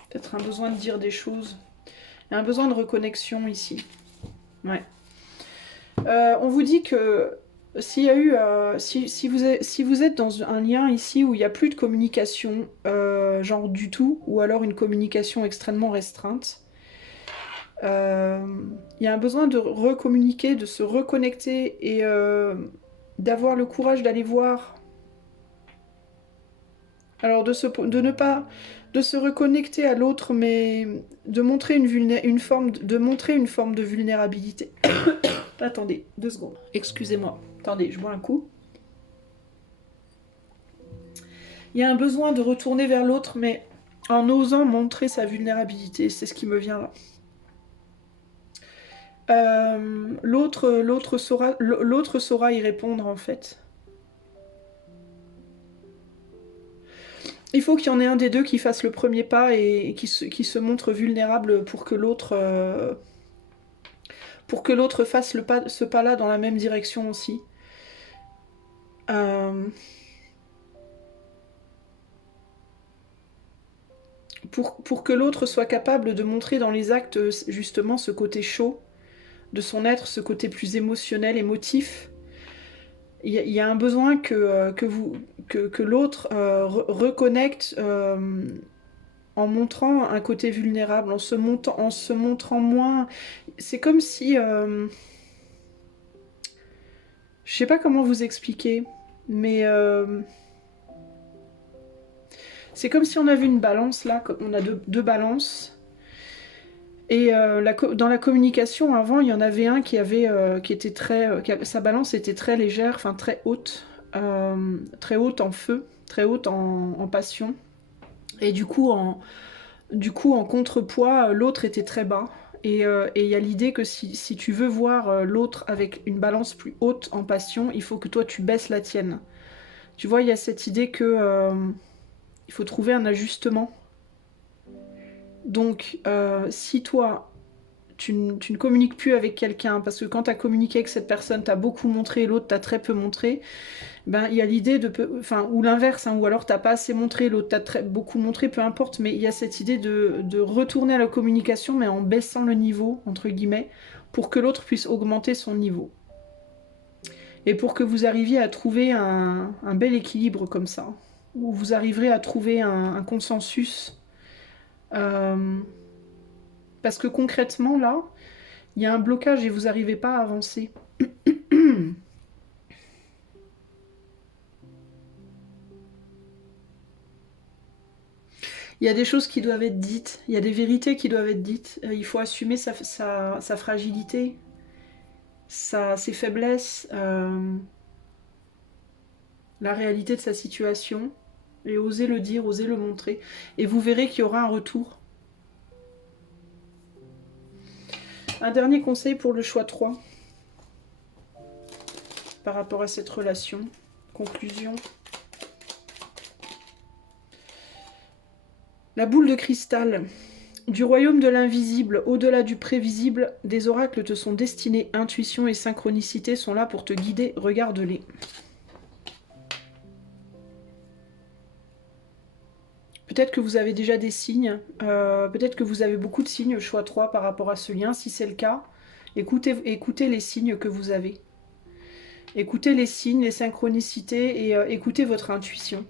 Peut-être un besoin de dire des choses. Il y a un besoin de reconnexion ici. Ouais. On vous dit que s'il y a eu, si vous êtes dans un lien ici où il n'y a plus de communication, genre du tout, ou alors une communication extrêmement restreinte, il y a un besoin de recommuniquer, de se reconnecter et d'avoir le courage d'aller voir. Alors de ne pas de se reconnecter à l'autre, mais de montrer une forme de vulnérabilité. Attendez, 2 secondes. Excusez-moi. Attendez, je bois un coup. Il y a un besoin de retourner vers l'autre, mais en osant montrer sa vulnérabilité. C'est ce qui me vient là. L'autre saura y répondre, en fait. Il faut qu'il y en ait un des deux qui fasse le premier pas et qui se montre vulnérable pour que l'autre fasse ce pas-là dans la même direction aussi. Pour que l'autre soit capable de montrer dans les actes justement ce côté chaud de son être, ce côté plus émotionnel, émotif. Il y a un besoin que l'autre reconnecte en montrant un côté vulnérable, en se montrant moins... C'est comme si... je sais pas comment vous expliquer, mais... c'est comme si on avait une balance là, on a deux balances. Et dans la communication, avant, il y en avait un qui était sa balance était très légère, enfin très haute en feu, très haute en passion. Et du coup, en contrepoids, l'autre était très bas. Et il y a l'idée que si tu veux voir l'autre avec une balance plus haute en passion, il faut que toi tu baisses la tienne. Tu vois, il y a cette idée que il faut trouver un ajustement. Donc, si toi, tu ne communiques plus avec quelqu'un, parce que quand tu as communiqué avec cette personne, tu as beaucoup montré, l'autre t'a très peu montré, ben il y a l'idée ou l'inverse, hein, ou alors t'as pas assez montré, l'autre t'a beaucoup montré, peu importe, mais il y a cette idée de retourner à la communication, mais en baissant le niveau, entre guillemets, pour que l'autre puisse augmenter son niveau. Et pour que vous arriviez à trouver un bel équilibre comme ça, où vous arriverez à trouver un consensus. Parce que concrètement, là, il y a un blocage et vous n'arrivez pas à avancer. Il y a des choses qui doivent être dites, il y a des vérités qui doivent être dites. Il faut assumer sa fragilité, ses faiblesses, la réalité de sa situation. Et osez le dire, osez le montrer. Et vous verrez qu'il y aura un retour. Un dernier conseil pour le choix 3. Par rapport à cette relation. Conclusion. La boule de cristal. Du royaume de l'invisible, au-delà du prévisible, des oracles te sont destinés. Intuition et synchronicité sont là pour te guider. Regarde-les. Peut-être que vous avez déjà des signes. Peut-être que vous avez beaucoup de signes, choix 3, par rapport à ce lien. Si c'est le cas, écoutez les signes que vous avez. Écoutez les signes, les synchronicités et écoutez votre intuition.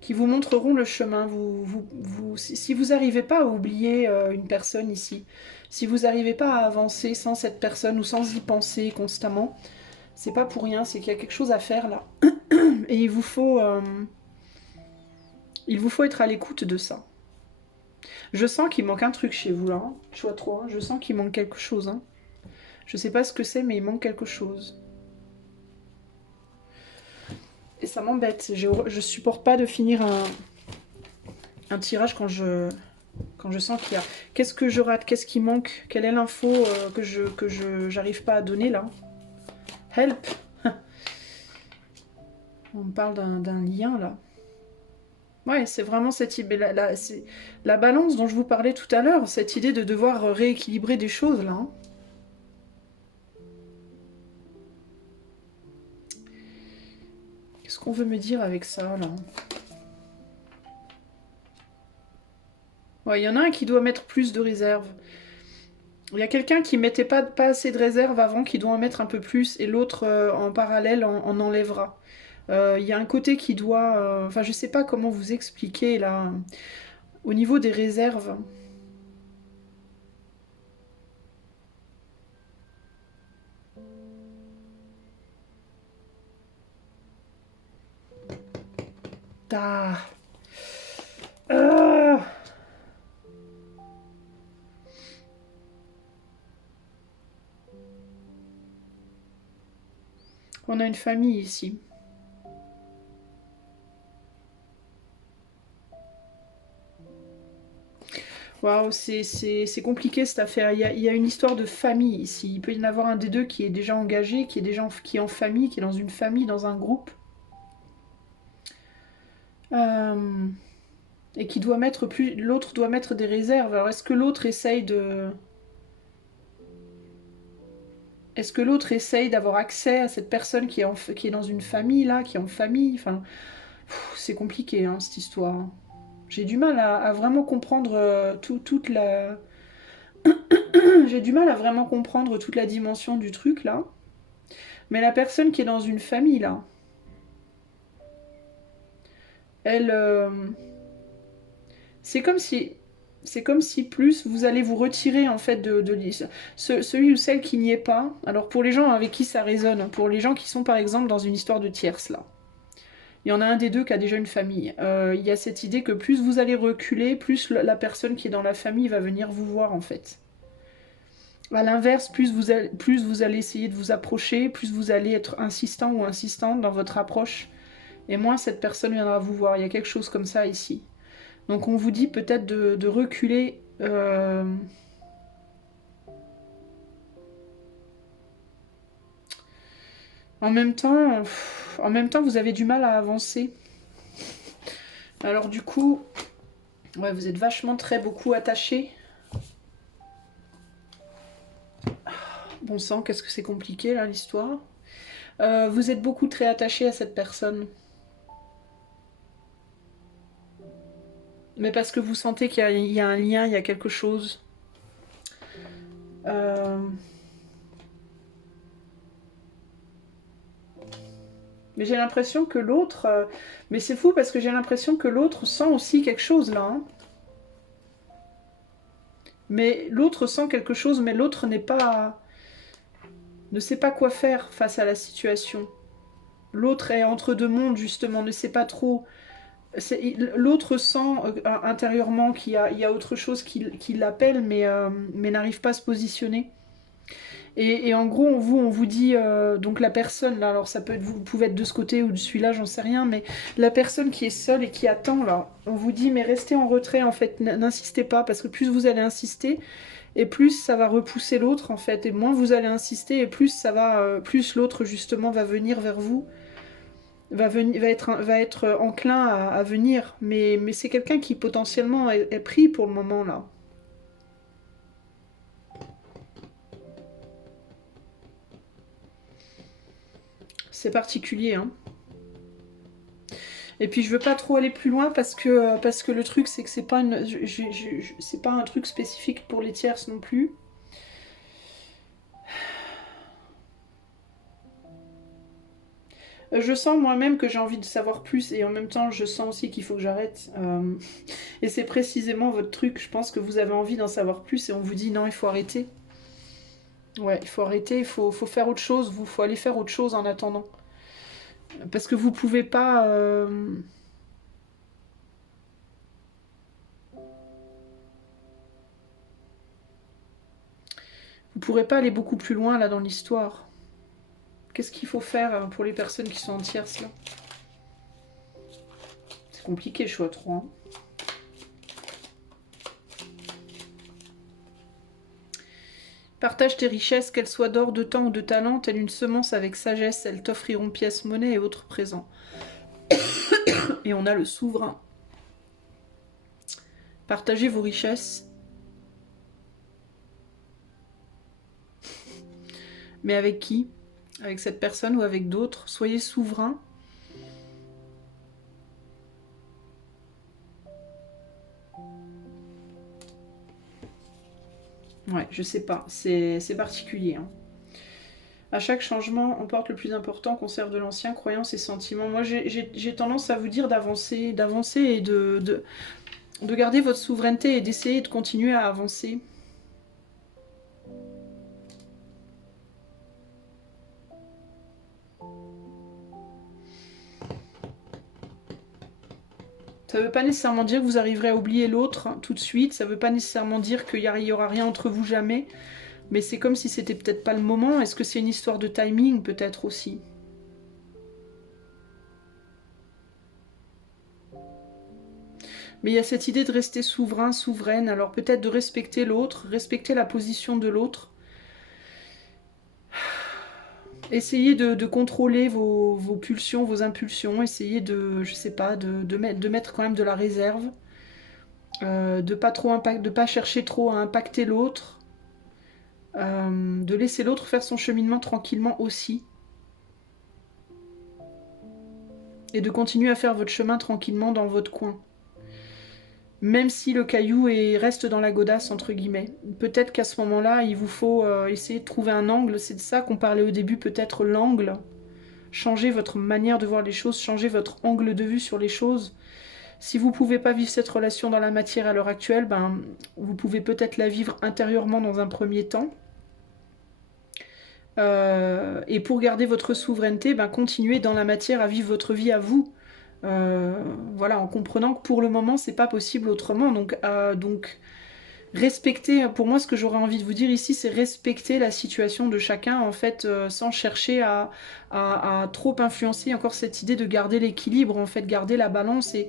Qui vous montreront le chemin. Si vous n'arrivez pas à oublier une personne ici, si vous n'arrivez pas à avancer sans cette personne ou sans y penser constamment, c'est pas pour rien, c'est qu'il y a quelque chose à faire là. Et il vous faut être à l'écoute de ça. Je sens qu'il manque un truc chez vous là, hein. Choix 3, je sens qu'il manque quelque chose. Hein. Je sais pas ce que c'est, mais il manque quelque chose. Et ça m'embête. Je supporte pas de finir un tirage quand je sens qu'il y a... Qu'est-ce que je rate? Qu'est-ce qui manque? Quelle est l'info que j'arrive pas à donner là? Help! On me parle d'un lien là. Ouais, c'est vraiment cette idée, c'est la balance dont je vous parlais tout à l'heure, cette idée de devoir rééquilibrer des choses là. Hein. Qu'est-ce qu'on veut me dire avec ça là? Ouais, il y en a un qui doit mettre plus de réserve. Il y a quelqu'un qui mettait pas assez de réserve avant, qui doit en mettre un peu plus, et l'autre en parallèle en enlèvera. Il y a un côté qui doit... Enfin, je sais pas comment vous expliquer là. Au niveau des réserves. Ah. Ah. On a une famille ici. Waouh, c'est compliqué cette affaire. Il y a une histoire de famille ici. Il peut y en avoir un des deux qui est déjà engagé, qui est en famille, qui est dans une famille, dans un groupe. Et qui doit mettre plus. L'autre doit mettre des réserves. Alors est-ce que l'autre essaye de. Est-ce que l'autre essaye d'avoir accès à cette personne qui est dans une famille là, qui est en famille? Enfin, c'est compliqué hein, cette histoire. J'ai du mal à vraiment comprendre toute la. J'ai du mal à vraiment comprendre toute la dimension du truc là. Mais la personne qui est dans une famille là, elle, c'est comme si, c'est comme si plus vous allez vous retirer en fait celui ou celle qui n'y est pas. Alors pour les gens avec qui ça résonne, pour les gens qui sont par exemple dans une histoire de tierce là, il y en a un des deux qui a déjà une famille. Il y a cette idée que plus vous allez reculer, plus la personne qui est dans la famille va venir vous voir en fait. À l'inverse, plus vous allez essayer de vous approcher, plus vous allez être insistant ou insistante dans votre approche, et moins cette personne viendra vous voir. Il y a quelque chose comme ça ici. Donc on vous dit peut-être de reculer. En même temps, vous avez du mal à avancer. Alors du coup, ouais, vous êtes vachement beaucoup attaché. Bon sang, qu'est-ce que c'est compliqué là l'histoire. Vous êtes beaucoup très attaché à cette personne. Mais parce que vous sentez qu'il y a un lien, il y a quelque chose. Mais j'ai l'impression que l'autre... Mais c'est fou parce que j'ai l'impression que l'autre sent aussi quelque chose là. Hein. Mais l'autre sent quelque chose, mais l'autre ne sait pas quoi faire face à la situation. L'autre est entre deux mondes justement, ne sait pas trop. L'autre sent intérieurement qu'il y a autre chose qui l'appelle, mais n'arrive pas à se positionner. Et en gros, on vous dit, donc la personne, là, alors ça peut être, vous pouvez être de ce côté ou de celui-là, j'en sais rien, mais la personne qui est seule et qui attend, là, on vous dit, mais restez en retrait, en fait, n'insistez pas, parce que plus vous allez insister, et plus ça va repousser l'autre, en fait, et moins vous allez insister, et plus ça va, plus l'autre, justement, va venir vers vous, va être enclin à venir, mais c'est quelqu'un qui, potentiellement, est pris pour le moment, là. C'est particulier, hein. Et puis je veux pas trop aller plus loin parce que le truc c'est que c'est pas une, c'est pas un truc spécifique pour les tierces non plus. Je sens moi-même que j'ai envie de savoir plus et en même temps je sens aussi qu'il faut que j'arrête. Et c'est précisément votre truc. Je pense que vous avez envie d'en savoir plus et on vous dit non, il faut arrêter. Ouais, il faut arrêter, faut faire autre chose. Faut aller faire autre chose en attendant. Parce que vous pouvez pas. Vous pourrez pas aller beaucoup plus loin là dans l'histoire. Qu'est-ce qu'il faut faire pour les personnes qui sont en tierce là? C'est compliqué le choix 3. Hein. Partage tes richesses, qu'elles soient d'or, de temps ou de talent, telle une semence avec sagesse, elles t'offriront pièces, monnaie et autres présents. Et on a le souverain. Partagez vos richesses. Mais avec qui? Avec cette personne ou avec d'autres? Soyez souverain. Ouais, je sais pas. C'est particulier. Hein. À chaque changement, on porte le plus important, conserve de l'ancien, croyances et sentiments. Moi, j'ai tendance à vous dire d'avancer et de garder votre souveraineté et d'essayer de continuer à avancer. Ça ne veut pas nécessairement dire que vous arriverez à oublier l'autre tout de suite, ça ne veut pas nécessairement dire qu'il n'y aura rien entre vous jamais, mais c'est comme si c'était peut-être pas le moment. Est-ce que c'est une histoire de timing peut-être aussi? Mais il y a cette idée de rester souverain, souveraine, alors peut-être de respecter l'autre, respecter la position de l'autre. Essayez de contrôler vos pulsions, vos impulsions, essayez de, je sais pas, de mettre quand même de la réserve, de pas chercher trop à impacter l'autre, de laisser l'autre faire son cheminement tranquillement aussi, et de continuer à faire votre chemin tranquillement dans votre coin. Même si le caillou reste dans la godasse, entre guillemets. Peut-être qu'à ce moment-là, il vous faut essayer de trouver un angle. C'est de ça qu'on parlait au début, peut-être l'angle. Changer votre manière de voir les choses, changer votre angle de vue sur les choses. Si vous ne pouvez pas vivre cette relation dans la matière à l'heure actuelle, ben, vous pouvez peut-être la vivre intérieurement dans un premier temps. Et pour garder votre souveraineté, ben, continuez dans la matière à vivre votre vie à vous. Voilà, en comprenant que pour le moment, c'est pas possible autrement. Donc respecter, pour moi, ce que j'aurais envie de vous dire ici, c'est respecter la situation de chacun, en fait, sans chercher à trop influencer. Encore cette idée de garder l'équilibre, en fait, garder la balance. Et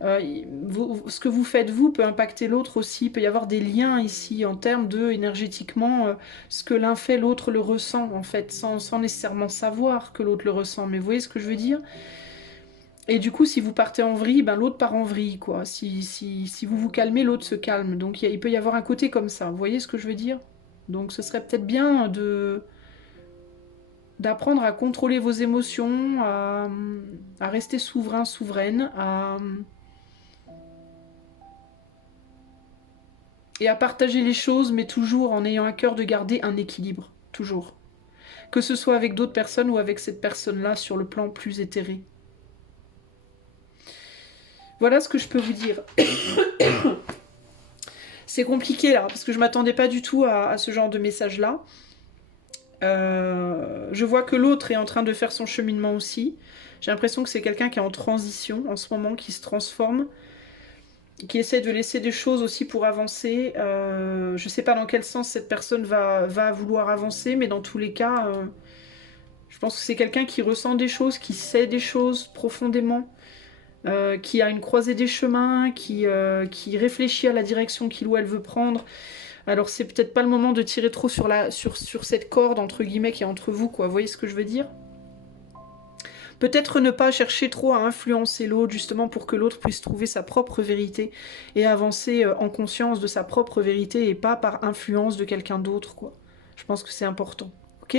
ce que vous faites, vous, peut impacter l'autre aussi. Il peut y avoir des liens ici, en termes de, énergétiquement, ce que l'un fait, l'autre le ressent, en fait, sans nécessairement savoir que l'autre le ressent. Mais vous voyez ce que je veux dire? Et du coup, si vous partez en vrille, ben, l'autre part en vrille, quoi. Si vous vous calmez, l'autre se calme. Donc il peut y avoir un côté comme ça. Vous voyez ce que je veux dire? Donc ce serait peut-être bien d'apprendre à contrôler vos émotions, à rester souverain, souveraine, et à partager les choses, mais toujours en ayant à cœur de garder un équilibre. Toujours. Que ce soit avec d'autres personnes ou avec cette personne-là sur le plan plus éthéré. Voilà ce que je peux vous dire. C'est compliqué là, parce que je m'attendais pas du tout à ce genre de message-là. Je vois que l'autre est en train de faire son cheminement aussi. J'ai l'impression que c'est quelqu'un qui est en transition en ce moment, qui se transforme. qui essaie de laisser des choses aussi pour avancer. Je sais pas dans quel sens cette personne va vouloir avancer, mais dans tous les cas, je pense que c'est quelqu'un qui ressent des choses, qui sait des choses profondément, qui a une croisée des chemins, qui réfléchit à la direction qu'il ou elle veut prendre. Alors c'est peut-être pas le moment de tirer trop sur cette corde, entre guillemets, qui est entre vous, quoi. Vous voyez ce que je veux dire? Peut-être ne pas chercher trop à influencer l'autre, justement pour que l'autre puisse trouver sa propre vérité et avancer en conscience de sa propre vérité et pas par influence de quelqu'un d'autre, quoi. Je pense que c'est important. Ok?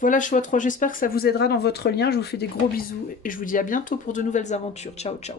Voilà, choix 3, j'espère que ça vous aidera dans votre lien. Je vous fais des gros bisous et je vous dis à bientôt pour de nouvelles aventures. Ciao, ciao.